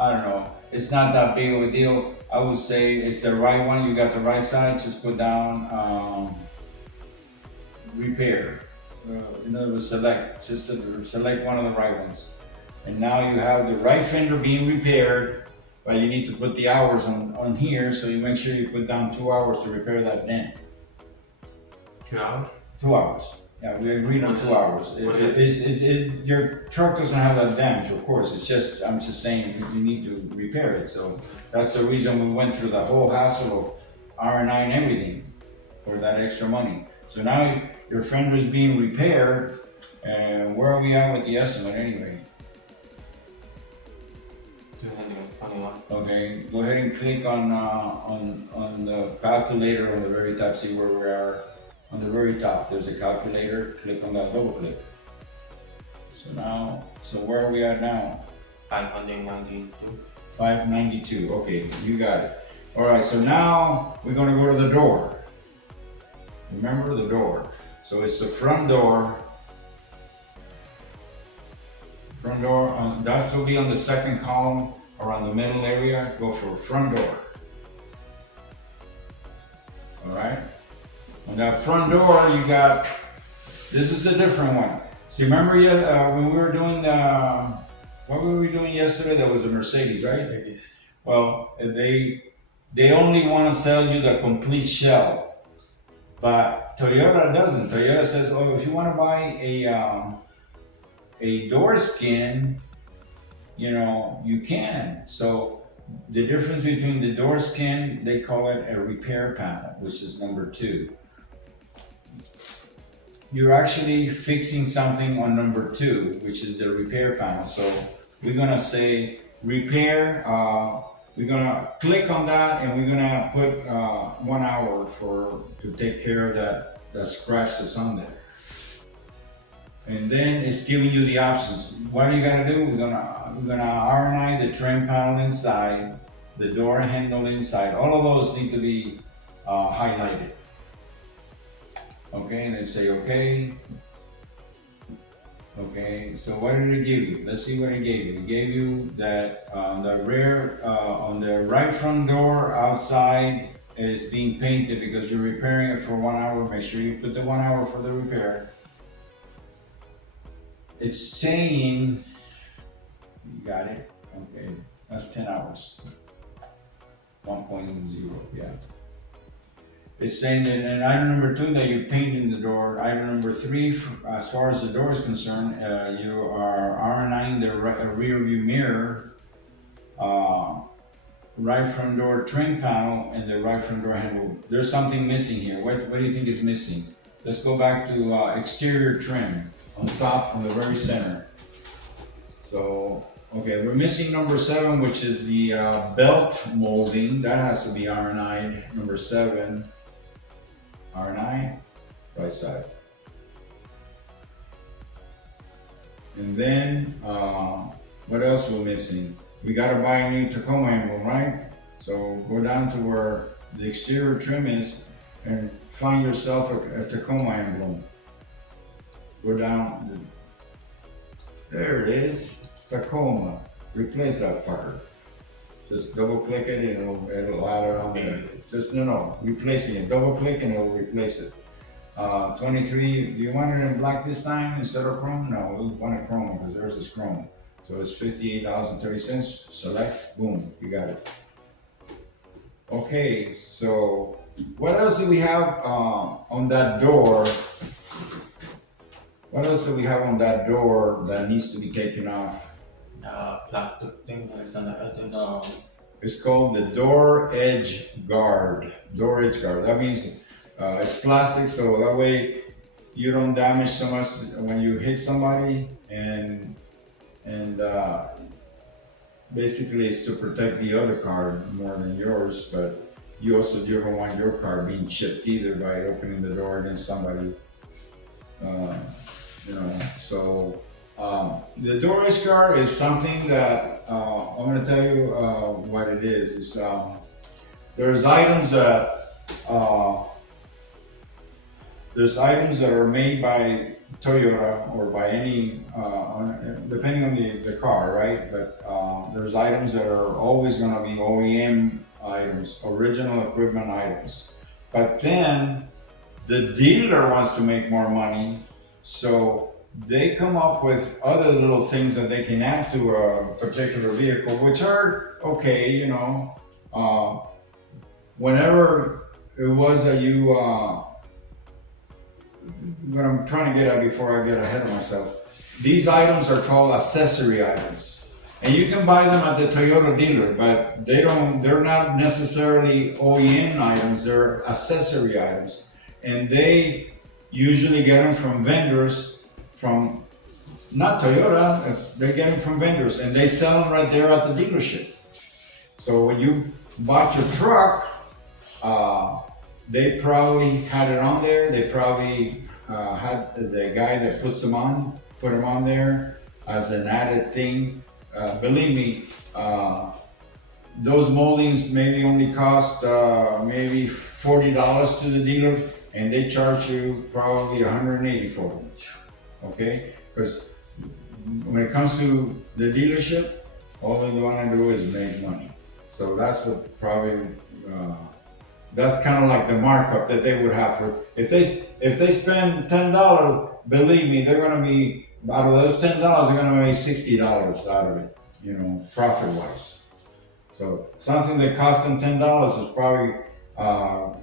I don't know, it's not that big of a deal. I would say it's the right one. You got the right side, just put down repair. In other words, select one of the right ones. And now you have the right fender being repaired, but you need to put the hours on here, so you make sure you put down 2 hours to repair that dent. 2 hours? 2 hours. Yeah, we agreed on 2 hours. Your truck doesn't have that damage, of course. It's just, I'm just saying you need to repair it. So that's the reason we went through the whole hassle of R&I and everything for that extra money. So now your fender is being repaired, and where are we at with the estimate anyway? 221. Okay, go ahead and click on the calculator on the very top. See where we are. On the very top, there's a calculator. Click on that, double click. So where are we at now? 592. 592. Okay, you got it. All right, so now we're going to go to the door. Remember the door. So it's the front door. Front door, that will be on the second column around the middle area. Go for front door. All right. On that front door, you got, this is a different one. So remember when we were doing what were we doing yesterday? That was a Mercedes, right? Mercedes. Well, they only want to sell you the complete shell. But Toyota doesn't. Toyota says, oh, if you want to buy a door skin, you know, you can. So the difference between the door skin, they call it a repair panel, which is number 2. You're actually fixing something on number 2, which is the repair panel. So we're gonna say repair, we're gonna click on that and we're gonna put 1 hour to take care of that scratch that's on there. And then it's giving you the options. What are you gonna do? We're gonna RNI the trim panel inside, the door handle inside. All of those need to be highlighted. Okay, and then say okay. Okay, so what did it give you? Let's see what it gave you. It gave you that the rear, on the right front door outside is being painted because you're repairing it for 1 hour. Make sure you put the 1 hour for the repair. It's saying, you got it? Okay, that's 10 hours. 1.0, yeah. It's saying that in item number 2 that you're painting the door. Item number 3, as far as the door is concerned, you are RNIing the rear view mirror, right front door trim panel, and the right front door handle. There's something missing here. What do you think is missing? Let's go back to exterior trim on top, on the very center. So, okay, we're missing number 7, which is the belt molding. That has to be RNI'd. Number 7, RNI, right side. And then, what else we're missing? We gotta buy a new Tacoma emblem, right? So go down to where the exterior trim is and find yourself a Tacoma emblem. Go down, there it is, Tacoma. Replace that fucker. Just double click it and it'll add it on there. Just, no, replacing it. Double click and it'll replace it. 23, do you want it in black this time instead of chrome? No, we want it chrome because theirs is chrome. So it's $58.30. Select, boom, you got it. Okay, so what else do we have on that door? What else do we have on that door that needs to be taken off? Plastic thing that is gonna add in, It's called the door edge guard. Door edge guard. That means it's plastic, so that way you don't damage so much when you hit somebody, and basically it's to protect the other car more than yours, but you don't want your car being chipped either by opening the door against somebody. So the door edge guard is something that I'm going to tell you what it is. It's, there's items that are made by Toyota or by any, depending on the car, right? But there's items that are always going to be OEM items, original equipment items. But then the dealer wants to make more money, so they come up with other little things that they can add to a particular vehicle, which are okay, you know. Whenever it was that you, what I'm trying to get at before I get ahead of myself, these items are called accessory items. And you can buy them at the Toyota dealer, but they're not necessarily OEM items, they're accessory items. And they usually get them from vendors from, not Toyota, they get them from vendors and they sell them right there at the dealership. So when you bought your truck, they probably had it on there. They probably had the guy that puts them on, put them on there as an added thing. Believe me, those moldings maybe only cost maybe $40 to the dealer, and they charge you probably $180 for them. Okay, because when it comes to the dealership, all they want to do is make money. So that's what probably that's kind of like the markup that they would have for if they spend $10. Believe me, they're going to be out of those $10, they're going to make $60 out of it, you know, profit wise. So something that costs them $10 is probably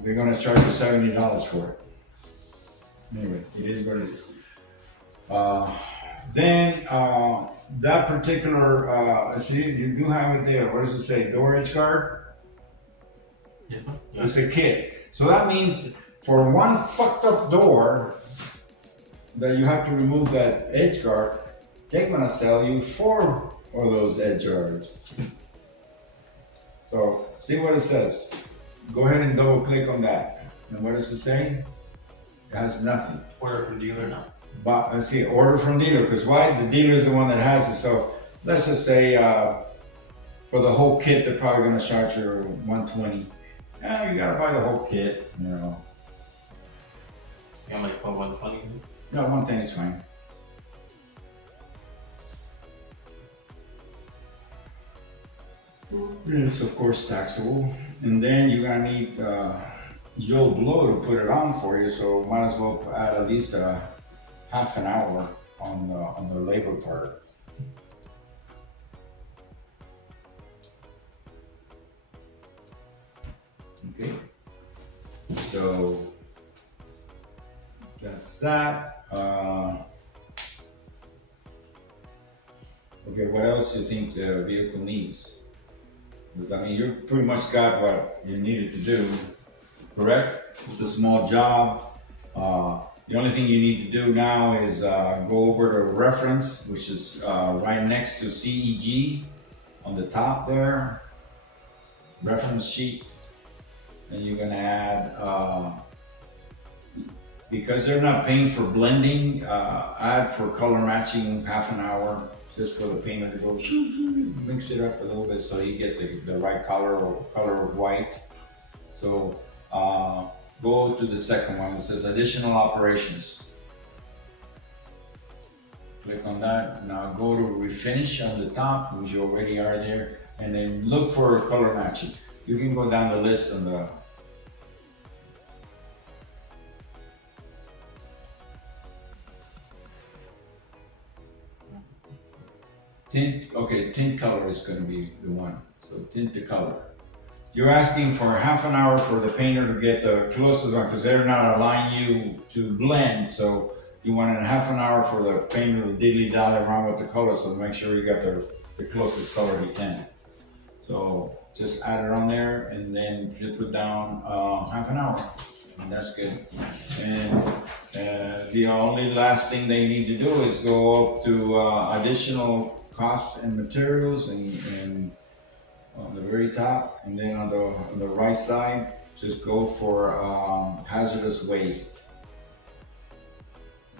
they're going to charge you $70 for it. Anyway, it is what it is. Then that particular, see, you do have it there. What does it say? Door edge guard? Yeah. It's a kit. So that means for one fucked up door that you have to remove that edge guard, they're gonna sell you 4 of those edge guards. So see what it says. Go ahead and double click on that. And what does it say? It has nothing. Order from dealer. No. But let's see, order from dealer, because why? The dealer is the one that has it. So let's just say for the whole kit, they're probably gonna charge you $120. You gotta buy the whole kit, you know. Yeah, like for 120. No, 110 is fine. It's of course taxable, and then you're gonna need Joe Blow to put it on for you. So might as well add at least half an hour on the labor part. Okay, so that's that. Okay, what else do you think the vehicle needs? Because I mean, you pretty much got what you needed to do, correct? It's a small job. The only thing you need to do now is go over to reference, which is right next to CEG on the top there, reference sheet. And you're gonna add, because they're not paying for blending, add for color matching half an hour, just for the painter to go mix it up a little bit so you get the right color or color of white. So go to the second one. It says additional operations. Click on that. Now go to refinish on the top, which you already are there, and then look for color matching. You can go down the list on the tint. Okay, tint color is going to be the one. So tint the color. You're asking for half an hour for the painter to get the closest one because they're not allowing you to blend. So you want a half an hour for the painter to dilly-dally around with the color, so make sure you got the closest color he can. So just add it on there and then you put down half an hour. And that's good. And the only last thing they need to do is go up to additional costs and materials and on the very top, and then on the right side, just go for hazardous waste.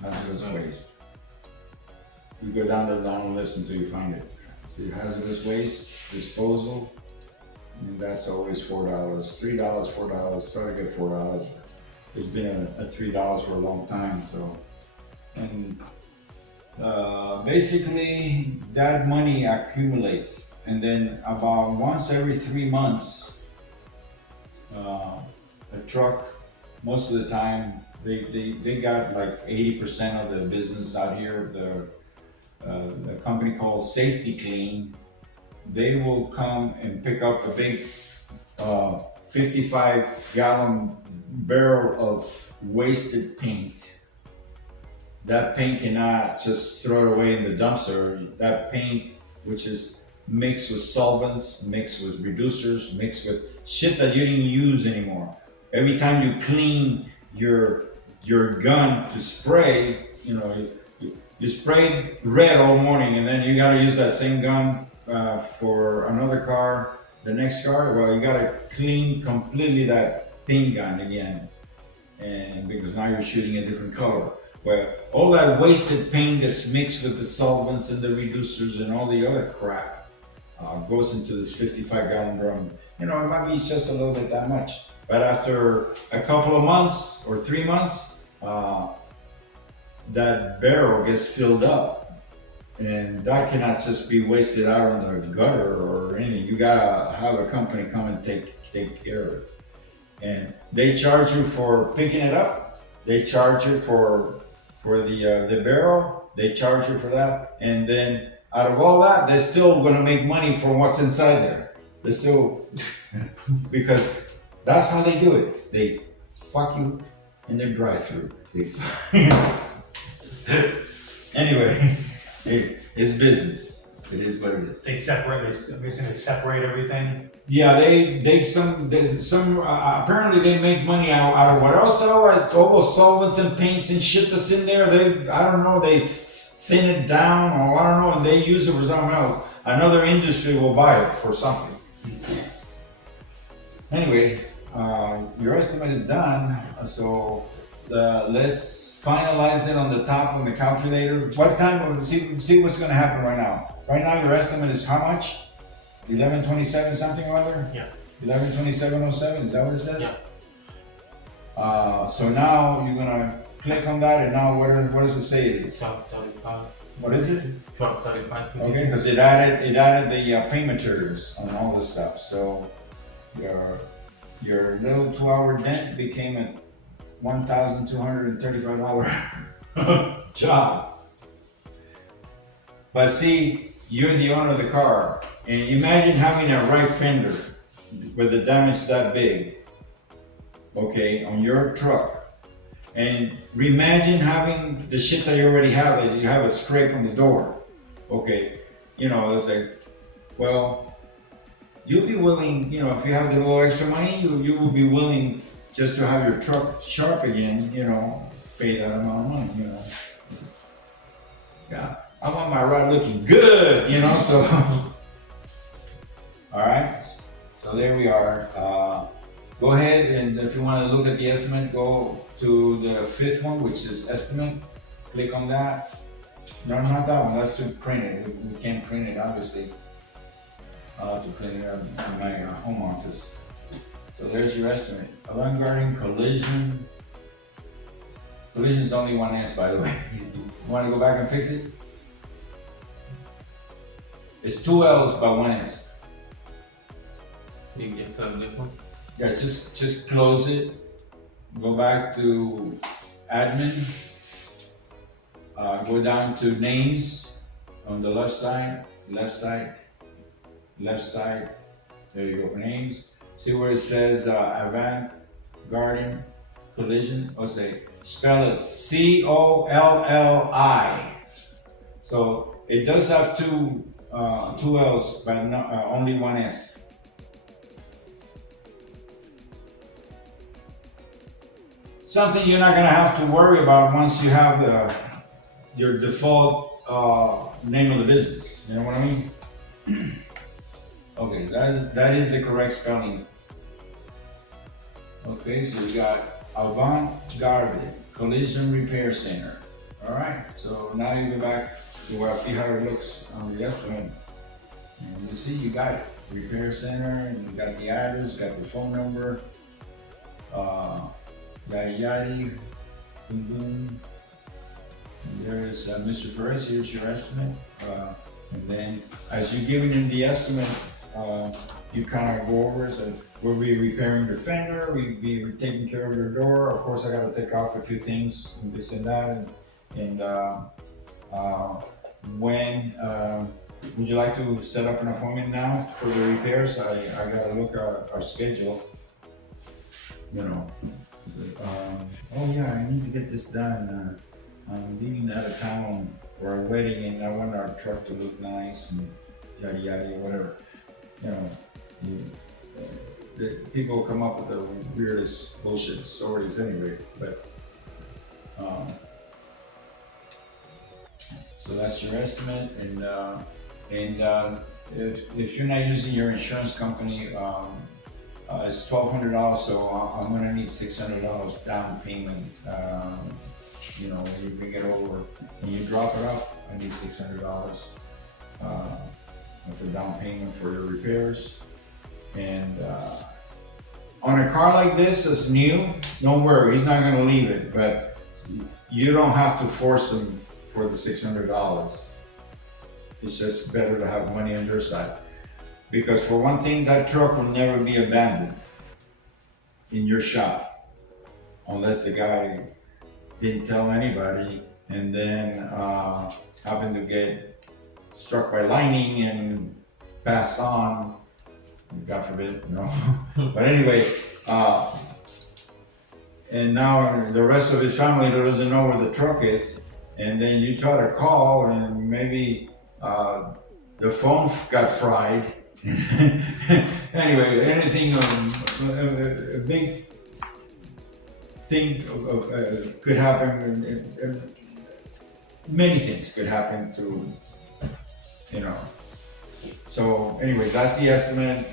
Hazardous waste. You go down the list until you find it. See, hazardous waste disposal, and that's always $4, $3, $4. Try to get $4. It's been at $3 for a long time. So, and basically that money accumulates, and then about once every 3 months, a truck, most of the time, they got like 80% of the business out here. The company called Safety Clean, they will come and pick up a big 55-gallon barrel of wasted paint. That paint cannot just throw it away in the dumpster. That paint, which is mixed with solvents, mixed with reducers, mixed with shit that you didn't use anymore. Every time you clean your gun to spray, you know, you sprayed red all morning, and then you got to use that same gun for another car, the next car. Well, you got to clean completely that paint gun again, and because now you're shooting a different color. Well, all that wasted paint that's mixed with the solvents and the reducers and all the other crap goes into this 55-gallon drum. You know, it might be just a little bit that much, but after a couple of months or 3 months, that barrel gets filled up, and that cannot just be wasted out on the gutter or anything. You gotta have a company come and take care of it, and they charge you for picking it up. They charge you for the barrel. They charge you for that, and then out of all that, they're still gonna make money from what's inside there. They're still because that's how they do it. They fuck you in their drive-through. Anyway, It's business. It is what it is. They separate, they separate everything. Yeah, there's some apparently they make money out of what else? Like all those solvents and paints and shit that's in there. I don't know, they thin it down or I don't know, and they use it for something else. Another industry will buy it for something. Anyway, your estimate is done, so let's finalize it on the top on the calculator. What time? See what's going to happen right now. Right now, your estimate is how much? 1127 something or other? Yeah. 112707. Is that what it says? Yeah. So now you're gonna click on that, and now what does it say it is? 1235. What is it? 1235. Okay, because it added the payment terms on all this stuff. So your little 2-hour dent became a $1,235 job. But see, you're the owner of the car, and imagine having a right fender with the damage that big, okay, on your truck. And imagine having the shit that you already have, that you have a scrape on the door. Okay, it's like, well, you'll be willing, if you have the little extra money, you will be willing just to have your truck sharp again, pay that amount of money, Yeah, I want my ride looking good, so. All right, so there we are. Go ahead, and if you want to look at the estimate, go to the 5th one, which is estimate. Click on that. No, not that one. That's to print it. We can't print it, obviously. I'll have to print it in my home office. So there's your estimate. Avant-garde collision. Collision is only one S, by the way. You want to go back and fix it? It's 2 L's by 1 S. You can get the one. Yeah, just close it. Go back to admin. Go down to names on the left side. There you go, names. See where it says avant-garde collision? Spell it COLLI. So it does have two L's, but only 1 S. Something you're not gonna have to worry about once you have your default name of the business. You know what I mean? Okay, that is the correct spelling. Okay, so we got Avant-Garde Collision Repair Center. All right, so now you go back to see how it looks on the estimate. And you see, you got it. Repair Center, and you got the address, got the phone number. Yada yada, boom boom. And there's Mr. Perez, here's your estimate. And then as you're giving him the estimate, you kind of go over, so we'll be repairing your fender, we'll be taking care of your door. Of course, I got to take off a few things and this and that. And when would you like to set up an appointment now for the repairs? I got to look at our schedule. Oh yeah, I need to get this done. I'm leaving out of town for a wedding, and I want our truck to look nice and yada yada, whatever. The people come up with the weirdest bullshit stories anyway. But so that's your estimate, and if you're not using your insurance company. It's $1,200, so I'm gonna need $600 down payment. When you bring it over, when you drop it up, I need $600. That's a down payment for your repairs. And on a car like this that's new, don't worry, he's not gonna leave it. But you don't have to force him for the $600. It's just better to have money on your side. Because for one thing, that truck will never be abandoned in your shop unless the guy didn't tell anybody and then happened to get struck by lightning and passed on. God forbid, But anyway, and now the rest of his family doesn't know where the truck is, and then you try to call, and maybe the phone got fried. Anyway, anything, a big thing could happen, and many things could happen to, you know. So anyway, that's the estimate.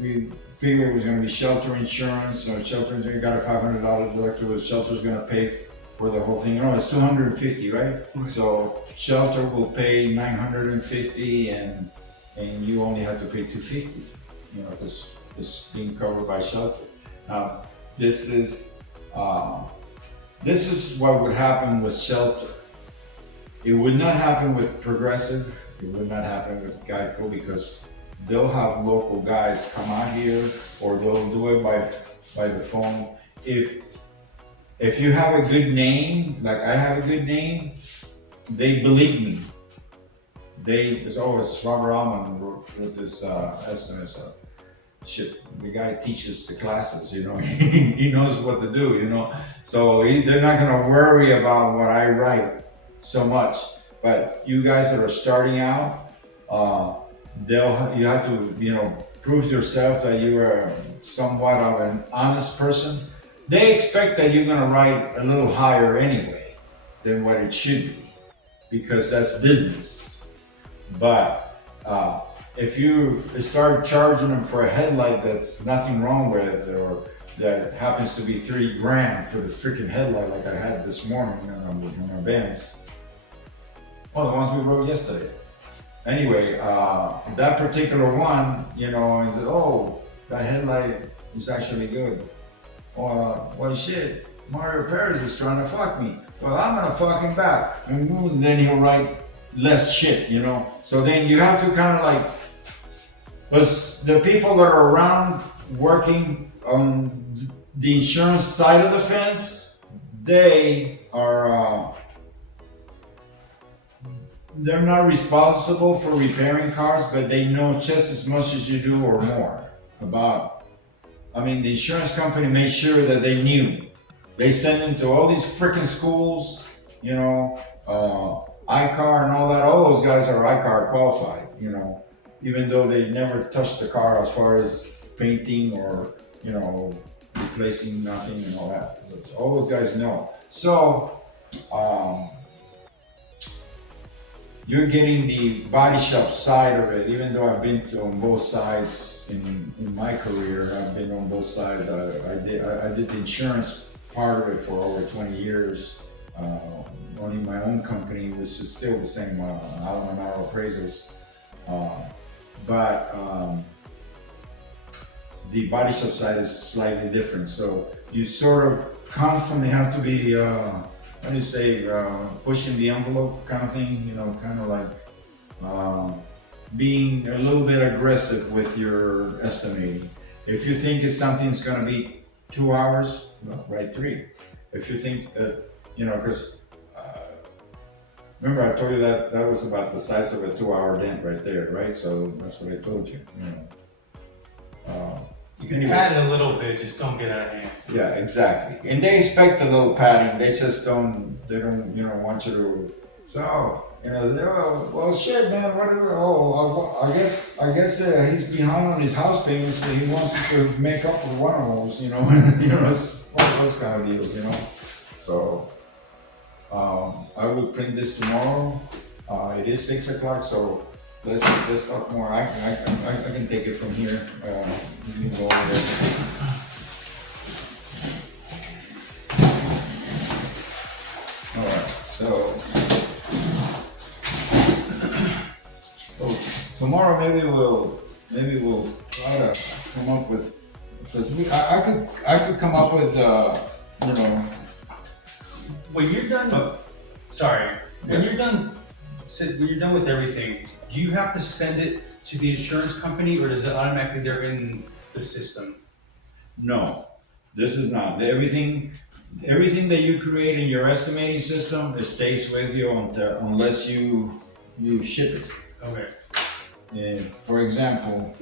We figured it was going to be shelter insurance. So shelter insurance, you got a $500 deductible. Shelter's going to pay for the whole thing. No, it's $250, right? So shelter will pay $950, and you only have to pay $250. You know, because it's being covered by shelter. Now, this is what would happen with shelter. It would not happen with Progressive. It would not happen with Geico, because they'll have local guys come out here, or they'll do it by the phone. If you have a good name, like I have a good name, they believe me. It's always Robert Aleman with this estimate. Shit, the guy teaches the classes, you know. He knows what to do, you know. So they're not gonna worry about what I write so much. But you guys that are starting out, you have to, you know, prove yourself that you are somewhat of an honest person. They expect that you're gonna write a little higher anyway than what it should be, because that's business. But if you start charging them for a headlight that's nothing wrong with, or that happens to be $3,000 for the freaking headlight, like I had this morning on my Benz. Oh, the ones we wrote yesterday. Anyway, that particular one, you know, and said, oh, that headlight is actually good. Well, shit, Mario Perez is trying to fuck me. Well, I'm gonna fuck him back. And then he'll write less shit, you know. So then you have to kind of like, because the people that are around working on the insurance side of the fence, they are, they're not responsible for repairing cars, but they know just as much as you do or more about. I mean, the insurance company made sure that they knew. They send them to all these freaking schools, you know, iCar and all that. All those guys are iCar qualified, you know, even though they never touched the car as far as painting or, you know, replacing nothing and all that. All those guys know. So, you're getting the body shop side of it, even though I've been on both sides in my career. I've been on both sides. I did the insurance part of it for over 20 years, owning my own company, which is still the same, Aleman Appraisals. But the body shop side is slightly different. So you sort of constantly have to be, how do you say, pushing the envelope kind of thing, you know, kind of like being a little bit aggressive with your estimating. If you think something's going to be 2 hours, well, write 3. If you think that, you know, because remember I told you that was about the size of a 2-hour dent right there, right? So that's what I told you, you know. You can pad it a little bit, just don't get out of hand. Yeah, exactly. And they expect a little padding. They just don't, you know, want you to. So, you know, well, shit, man. I guess he's behind on his house payments, so he wants to make up for one of those, you know. You know, it's one of those kind of deals, you know. So, I will print this tomorrow. It is 6 o'clock, so let's talk more. I can take it from here. You can go over there. All right. So tomorrow maybe we'll try to come up with, because I could come up with you know. When you're done, when you're done with everything, do you have to send it to the insurance company, or does it automatically they're in the system? No, this is not. Everything that you create in your estimating system, it stays with you unless you ship it. Okay. For example,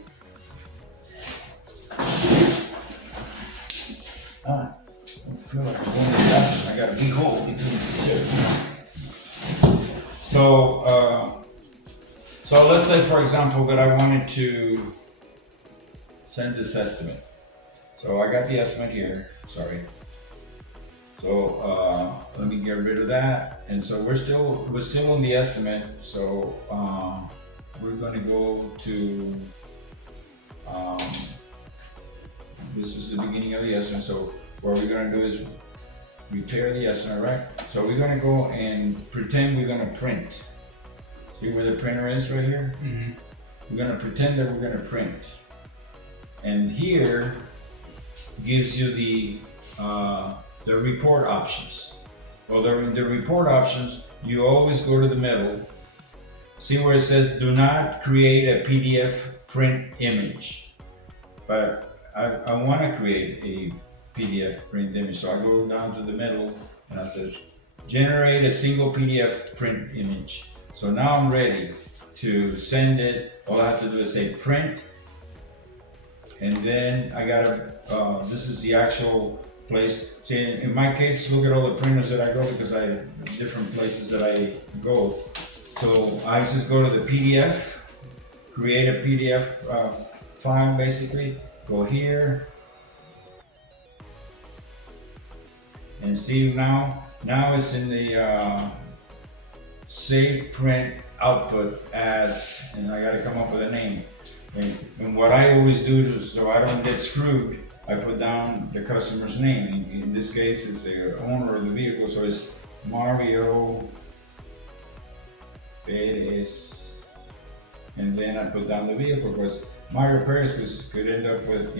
I feel like I'm going to the bathroom. I got a big hole between the two. So let's say, for example, that I wanted to send this estimate. So I got the estimate here, sorry. So let me get rid of that. And so we're still on the estimate. So we're gonna go to, this is the beginning of the estimate. So what we're gonna do is repair the estimate, right? So we're gonna go and pretend we're gonna print. See where the printer is right here? Mm-hmm. We're gonna pretend that we're gonna print. And here gives you the report options. Well, the report options, you always go to the middle. See where it says, do not create a PDF print image. But I wanna create a PDF print image. So I go down to the middle and I says, generate a single PDF print image. So now I'm ready to send it. All I have to do is say print. And then I gotta, this is the actual place. See, in my case, look at all the printers that I go because I have different places that I go. So I just go to the PDF, create a PDF file basically, go here. And see now it's in the save print output as, and I gotta come up with a name. And what I always do is, so I don't get screwed, I put down the customer's name. In this case, it's the owner of the vehicle, so it's Mario Perez. And then I put down the vehicle because Mario Perez could end up with,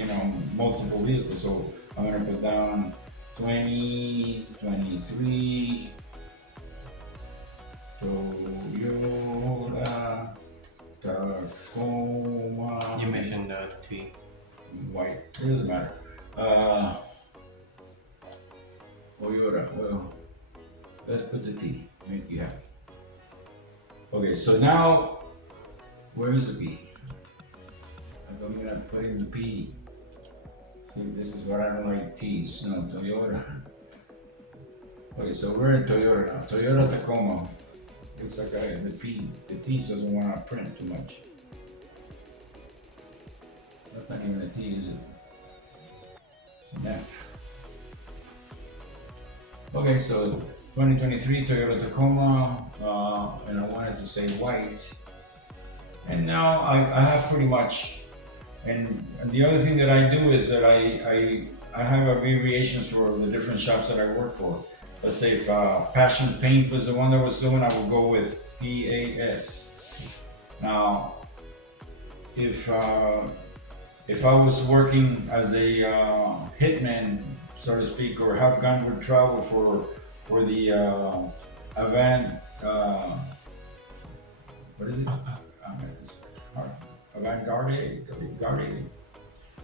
multiple vehicles. So I'm gonna put down 2023 Toyota Tacoma. You mentioned T. White. It doesn't matter. Toyota. Well, let's put the T. Make you happy. Okay, so now, where is the P? I'm gonna put in the P. See, this is what I don't like T's. No, Toyota. Okay, so we're in Toyota now. Toyota Tacoma. Looks like the T doesn't want to print too much. That's not even a T, is it? It's an F. Okay, so 2023 Toyota Tacoma, and I wanted to say white. And now I have pretty much, and the other thing that I do is that I have abbreviations for the different shops that I work for. Let's say if Passion Paint was the one that was doing, I would go with PAS. Now, if I was working as a hitman, so to speak, or have gunwood travel for the what is it? Avant-garde.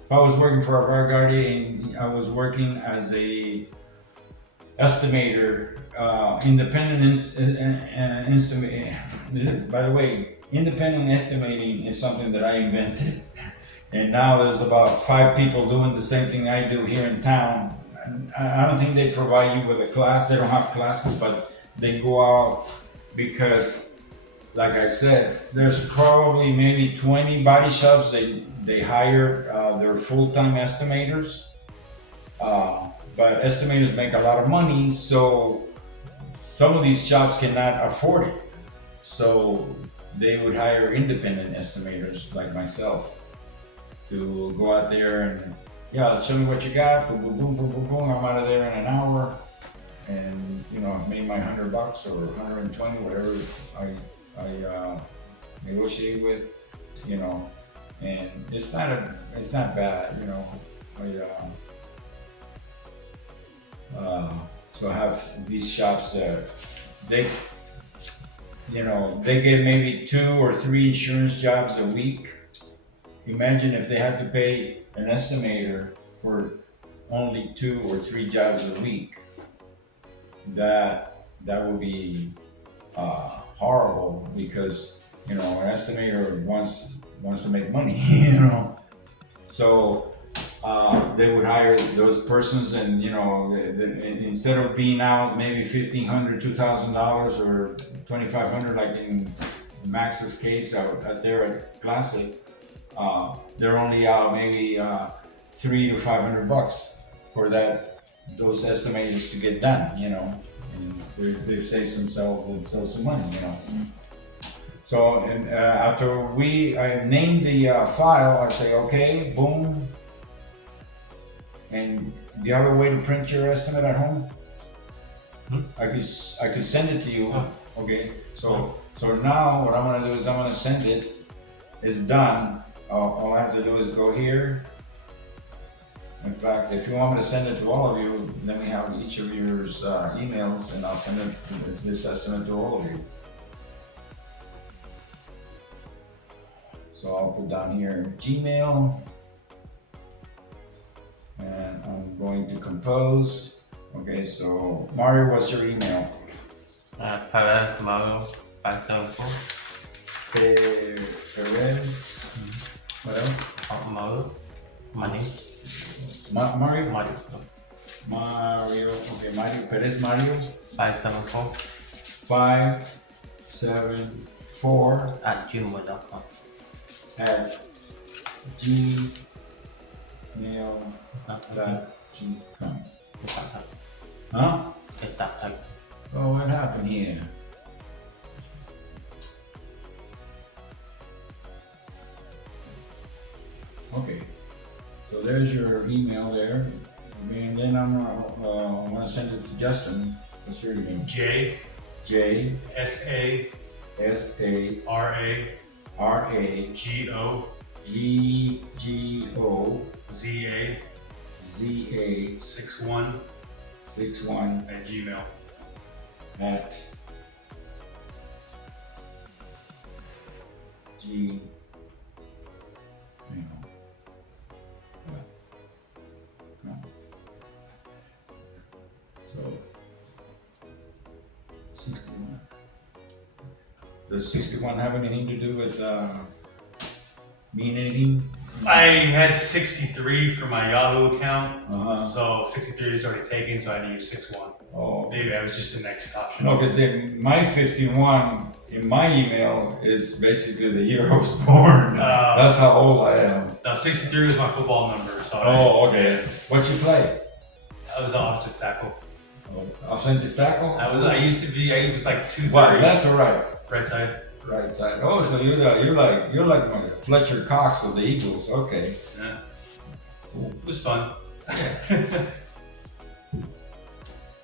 If I was working for Avant-garde and I was working as a estimator, independent estimator. By the way, independent estimating is something that I invented, and now there's about 5 people doing the same thing I do here in town. I don't think they provide you with a class. They don't have classes, but they go out because, like I said, there's probably maybe 20 body shops. They hire their full-time estimators. But estimators make a lot of money, so some of these shops cannot afford it. So they would hire independent estimators like myself to go out there and, yeah, show me what you got, boom, boom, boom, boom, boom, boom. I'm out of there in an hour, and I've made my $100 or 120, whatever I negotiate with, and it's not bad, so I have these shops that they get maybe 2 or 3 insurance jobs a week. Imagine if they had to pay an estimator for only 2 or 3 jobs a week. That would be horrible because an estimator wants to make money, So they would hire those persons, and you know, instead of being out maybe $1,500, $2,000 or $2,500 like in Max's case out there at Classic, they're only out maybe $300 to $500 for those estimators to get done, you know, and they've saved themselves some money, you know. So, and after I named the file, I say, okay, boom. And do you have a way to print your estimate at home? I could send it to you. Okay. So now what I'm gonna do is I'm gonna send it. It's done. All I have to do is go here. In fact, if you want me to send it to all of you, let me have each of your emails, and I'll send this estimate to all of you. So I'll put down here Gmail, and I'm going to compose. Okay, so Mario, what's your email? Perez Mario 574. Perez. What else? Mario. Money. Mario. Mario. Mario. Okay, Mario. Perez Mario. 574 574 at gmail.com. at gmail.com. Huh? It's that type. Oh, what happened here? Okay, so there's your email there, and then I'm gonna send it to Justin. What's your email? J J S A S A R A R A G O G O Z A Z A 61 61 at Gmail. at G. So 61. Does 61 have anything to do with mean anything? I had 63 for my Yahoo account, Uh-huh. so 63 is already taken, so I had to use 61. Oh, Maybe that was just the next option. no, because in my 51 in my email is basically the year I was born. That's how old I am. No, 63 was my football number, so Oh, okay. What you play? I was offensive tackle. Offensive tackle? I was like 230. What, left or right? Right side. Right side. Oh, so you're like my Fletcher Cox of the Eagles. Okay. Yeah. Cool. It was fun.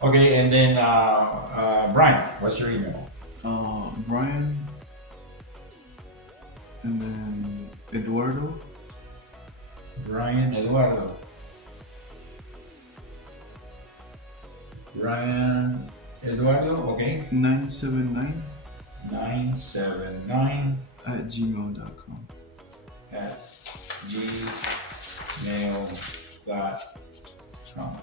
Okay, and then Brian, what's your email? Brian, and then Eduardo. Brian Eduardo. Brian Eduardo. Okay. 979 979 at gmail.com. at gmail.com.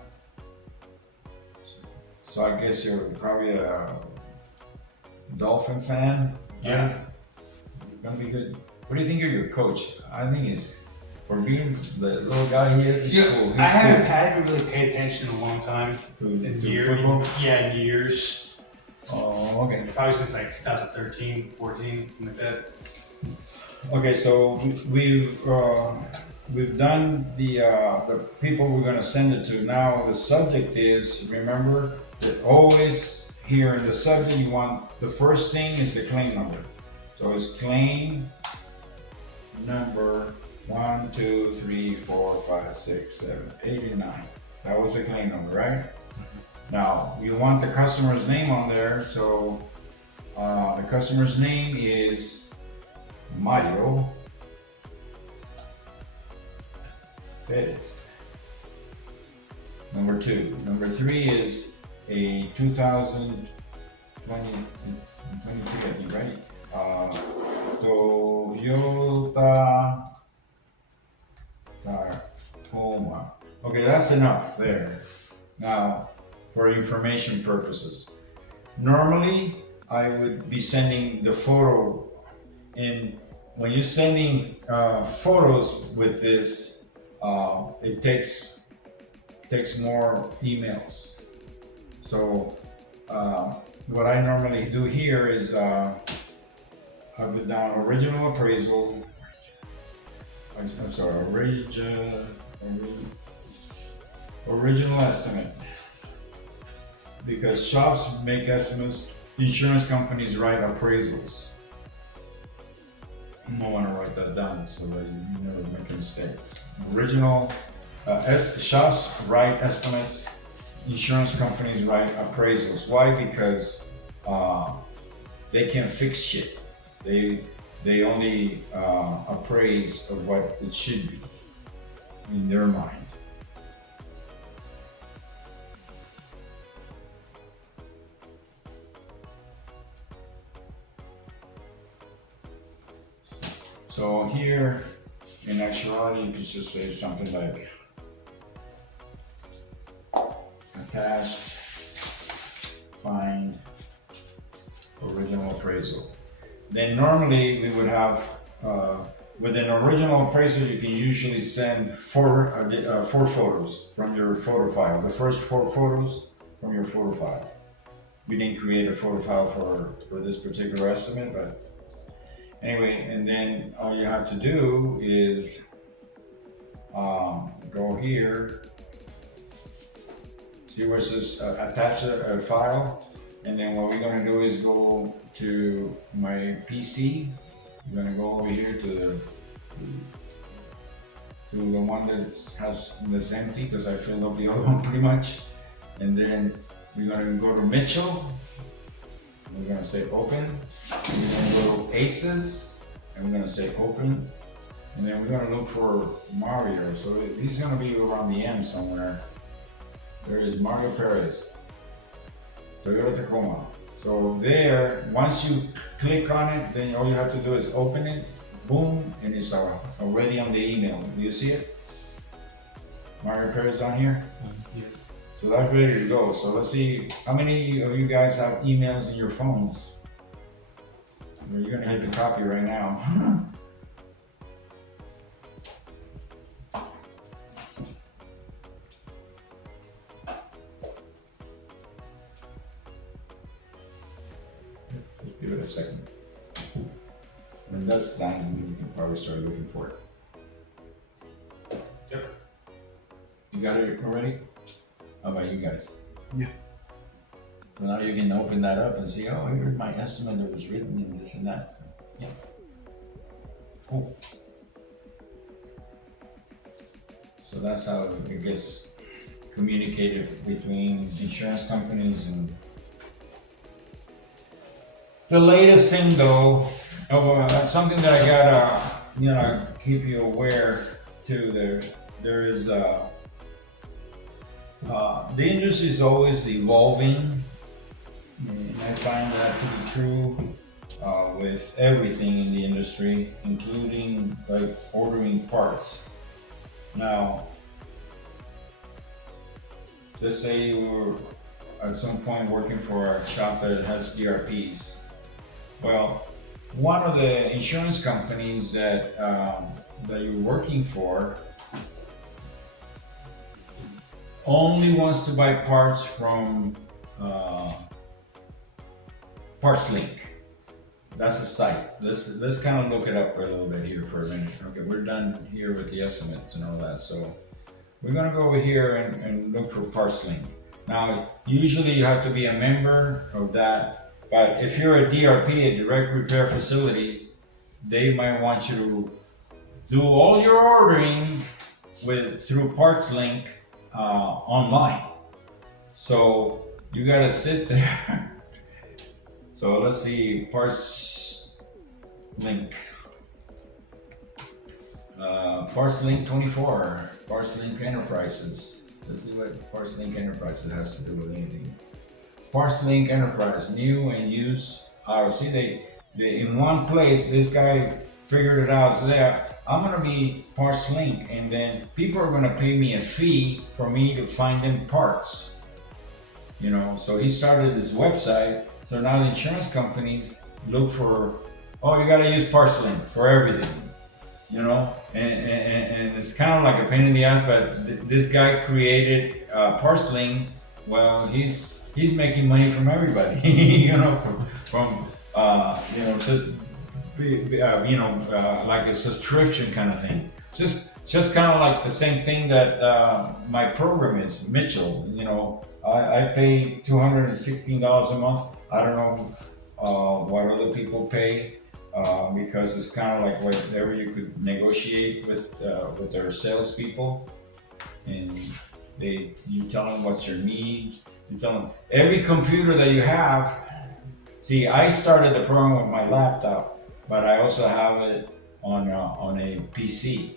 So I guess you're probably a Dolphin fan. Yeah. You're gonna be good. What do you think of your coach? I think he's, for being the little guy he is, he's cool. He's I haven't cool. really paid attention in a long time. To In football? Yeah, in years. Oh, okay. Probably since like 2013, 14, something like that. Okay, so we've done the people we're gonna send it to. Now the subject is, remember that always here in the subject you want, the first thing is the claim number. So it's claim number 1, 2, 3, 4, 5, 6, 7, 8, and 9. That was the claim number, right? Now you want the customer's name on there, so the customer's name is Mario Perez. Number 2. Number 3 is a 2022, I think, right? Toyota Tacoma. Okay, that's enough there. Now, for information purposes, normally I would be sending the photo in. When you're sending photos with this, it takes more emails. So what I normally do here is I put down original appraisal. I'm sorry, original estimate. Because shops make estimates, insurance companies write appraisals. I want to write that down so that you never make a mistake. Original, shops write estimates, insurance companies write appraisals. Why? Because they can't fix shit. They only appraise of what it should be in their mind. So here, in actuality, you could just say something like attached, find original appraisal. Then normally we would have, with an original appraisal, you can usually send four photos from your photo file. The first 4 photos from your photo file. We didn't create a photo file for this particular estimate, but anyway, and then all you have to do is go here, see where it says attach a file, and then what we're gonna do is go to my PC. We're gonna go over here to the one that's empty because I filled up the other one pretty much, and then we're gonna go to Mitchell. We're gonna say open. We're gonna go to Aces, and we're gonna say open, and then we're gonna look for Mario. So he's gonna be around the end somewhere. There is Mario Perez, Toyota Tacoma. So there, once you click on it, then all you have to do is open it, boom, and it's already on the email. Do you see it? Mario Perez down here? Yeah. So that's ready to go. So let's see, how many of you guys have emails in your phones? Well, you're gonna get the copy right now. Just give it a second. When that's done, you can probably start looking for it. Yep. You got it already? How about you guys? Yeah. So now you can open that up and see, oh, here's my estimate that was written in this and that. Yeah. Cool. So that's how it gets communicated between insurance companies and the latest thing though, something that I gotta, keep you aware too, there is, the industry is always evolving, and I find that to be true with everything in the industry, including like ordering parts. Now, let's say we were at some point working for a shop that has DRPs. Well, one of the insurance companies that you're working for only wants to buy parts from PartsLink. That's the site. Let's kind of look it up a little bit here for a minute. Okay, we're done here with the estimates and all that. So we're gonna go over here and look for PartsLink. Now, usually you have to be a member of that, but if you're a DRP, a direct repair facility, they might want you to do all your ordering through PartsLink online. So you gotta sit there. So let's see, PartsLink. PartsLink 24, PartsLink Enterprises. Let's see what PartsLink Enterprises has to do with anything. PartsLink Enterprise, new and used. See, they in one place, this guy figured it out. So I'm gonna be PartsLink, and then people are gonna pay me a fee for me to find them parts. So he started this website. So now the insurance companies look for, oh, you gotta use PartsLink for everything. you know, and it's kind of like a pain in the ass. But this guy created Parceling. Well, he's making money from everybody, you know, from you know, just like a subscription kind of thing. Just kind of like the same thing that my program is, Mitchell. You know, I pay $216 a month. I don't know what other people pay because it's kind of like whatever you could negotiate with their salespeople, and you tell them what's your needs. You tell them every computer that you have. See, I started the program with my laptop, but I also have it on a PC,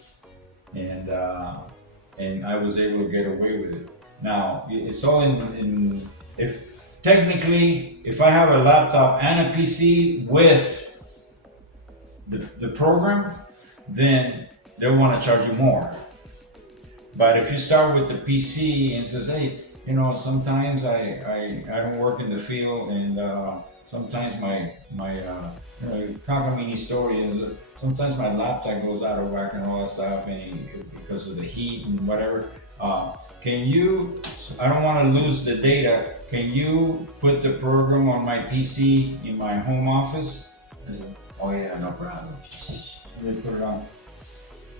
and I was able to get away with it. Now it's all in if technically if I have a laptop and a PC with the program, then they'll want to charge you more. But if you start with the PC and says, hey, you know, sometimes I don't work in the field, and sometimes my cockamamie story is sometimes my laptop goes out of whack and all that stuff, and because of the heat and whatever. Can you? I don't want to lose the data. Can you put the program on my PC in my home office? I said, oh yeah, no problem. They put it on,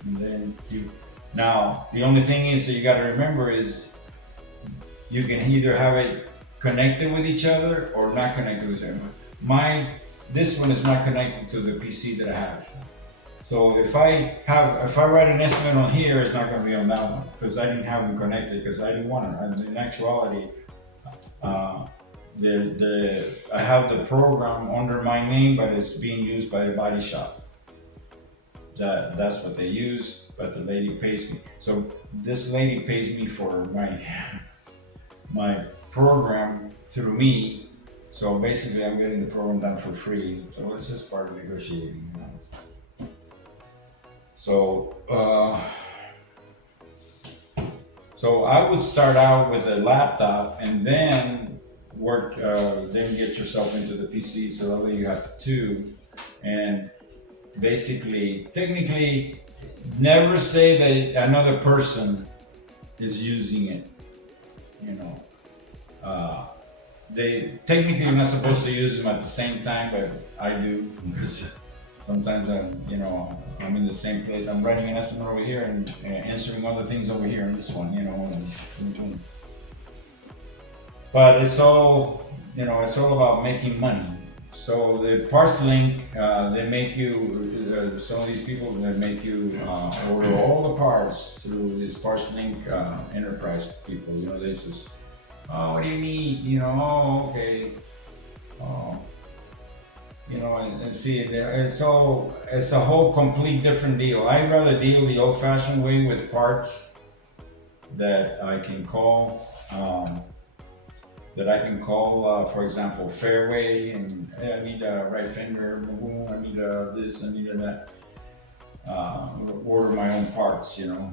and then you. Now the only thing is that you got to remember is you can either have it connected with each other or not connected with each other. This one is not connected to the PC that I have. So if I write an estimate on here, it's not going to be on that one because I didn't have them connected because I didn't want it. In actuality, I have the program under my name, but it's being used by the body shop. That's what they use, but the lady pays me. So this lady pays me for my program through me. So basically, I'm getting the program done for free. So it's just part of negotiating. You know? So I would start out with a laptop and then work, then get yourself into the PC. So that way you have two, and basically, technically, never say that another person is using it. You know, they technically are not supposed to use them at the same time, but I do because sometimes I'm in the same place. I'm writing an estimate over here and answering other things over here in this one. You know, but it's all about making money. So the Parcelink, they make you, some of these people, they make you order all the parts through this Parcelink enterprise people. You know, they just, oh, what do you need? You know, oh, okay. You know, and see, it's a whole complete different deal. I'd rather deal the old-fashioned way with parts that I can call. For example, Fairway, and hey, I need a right fender, I need this, I need that. Order my own parts, you know.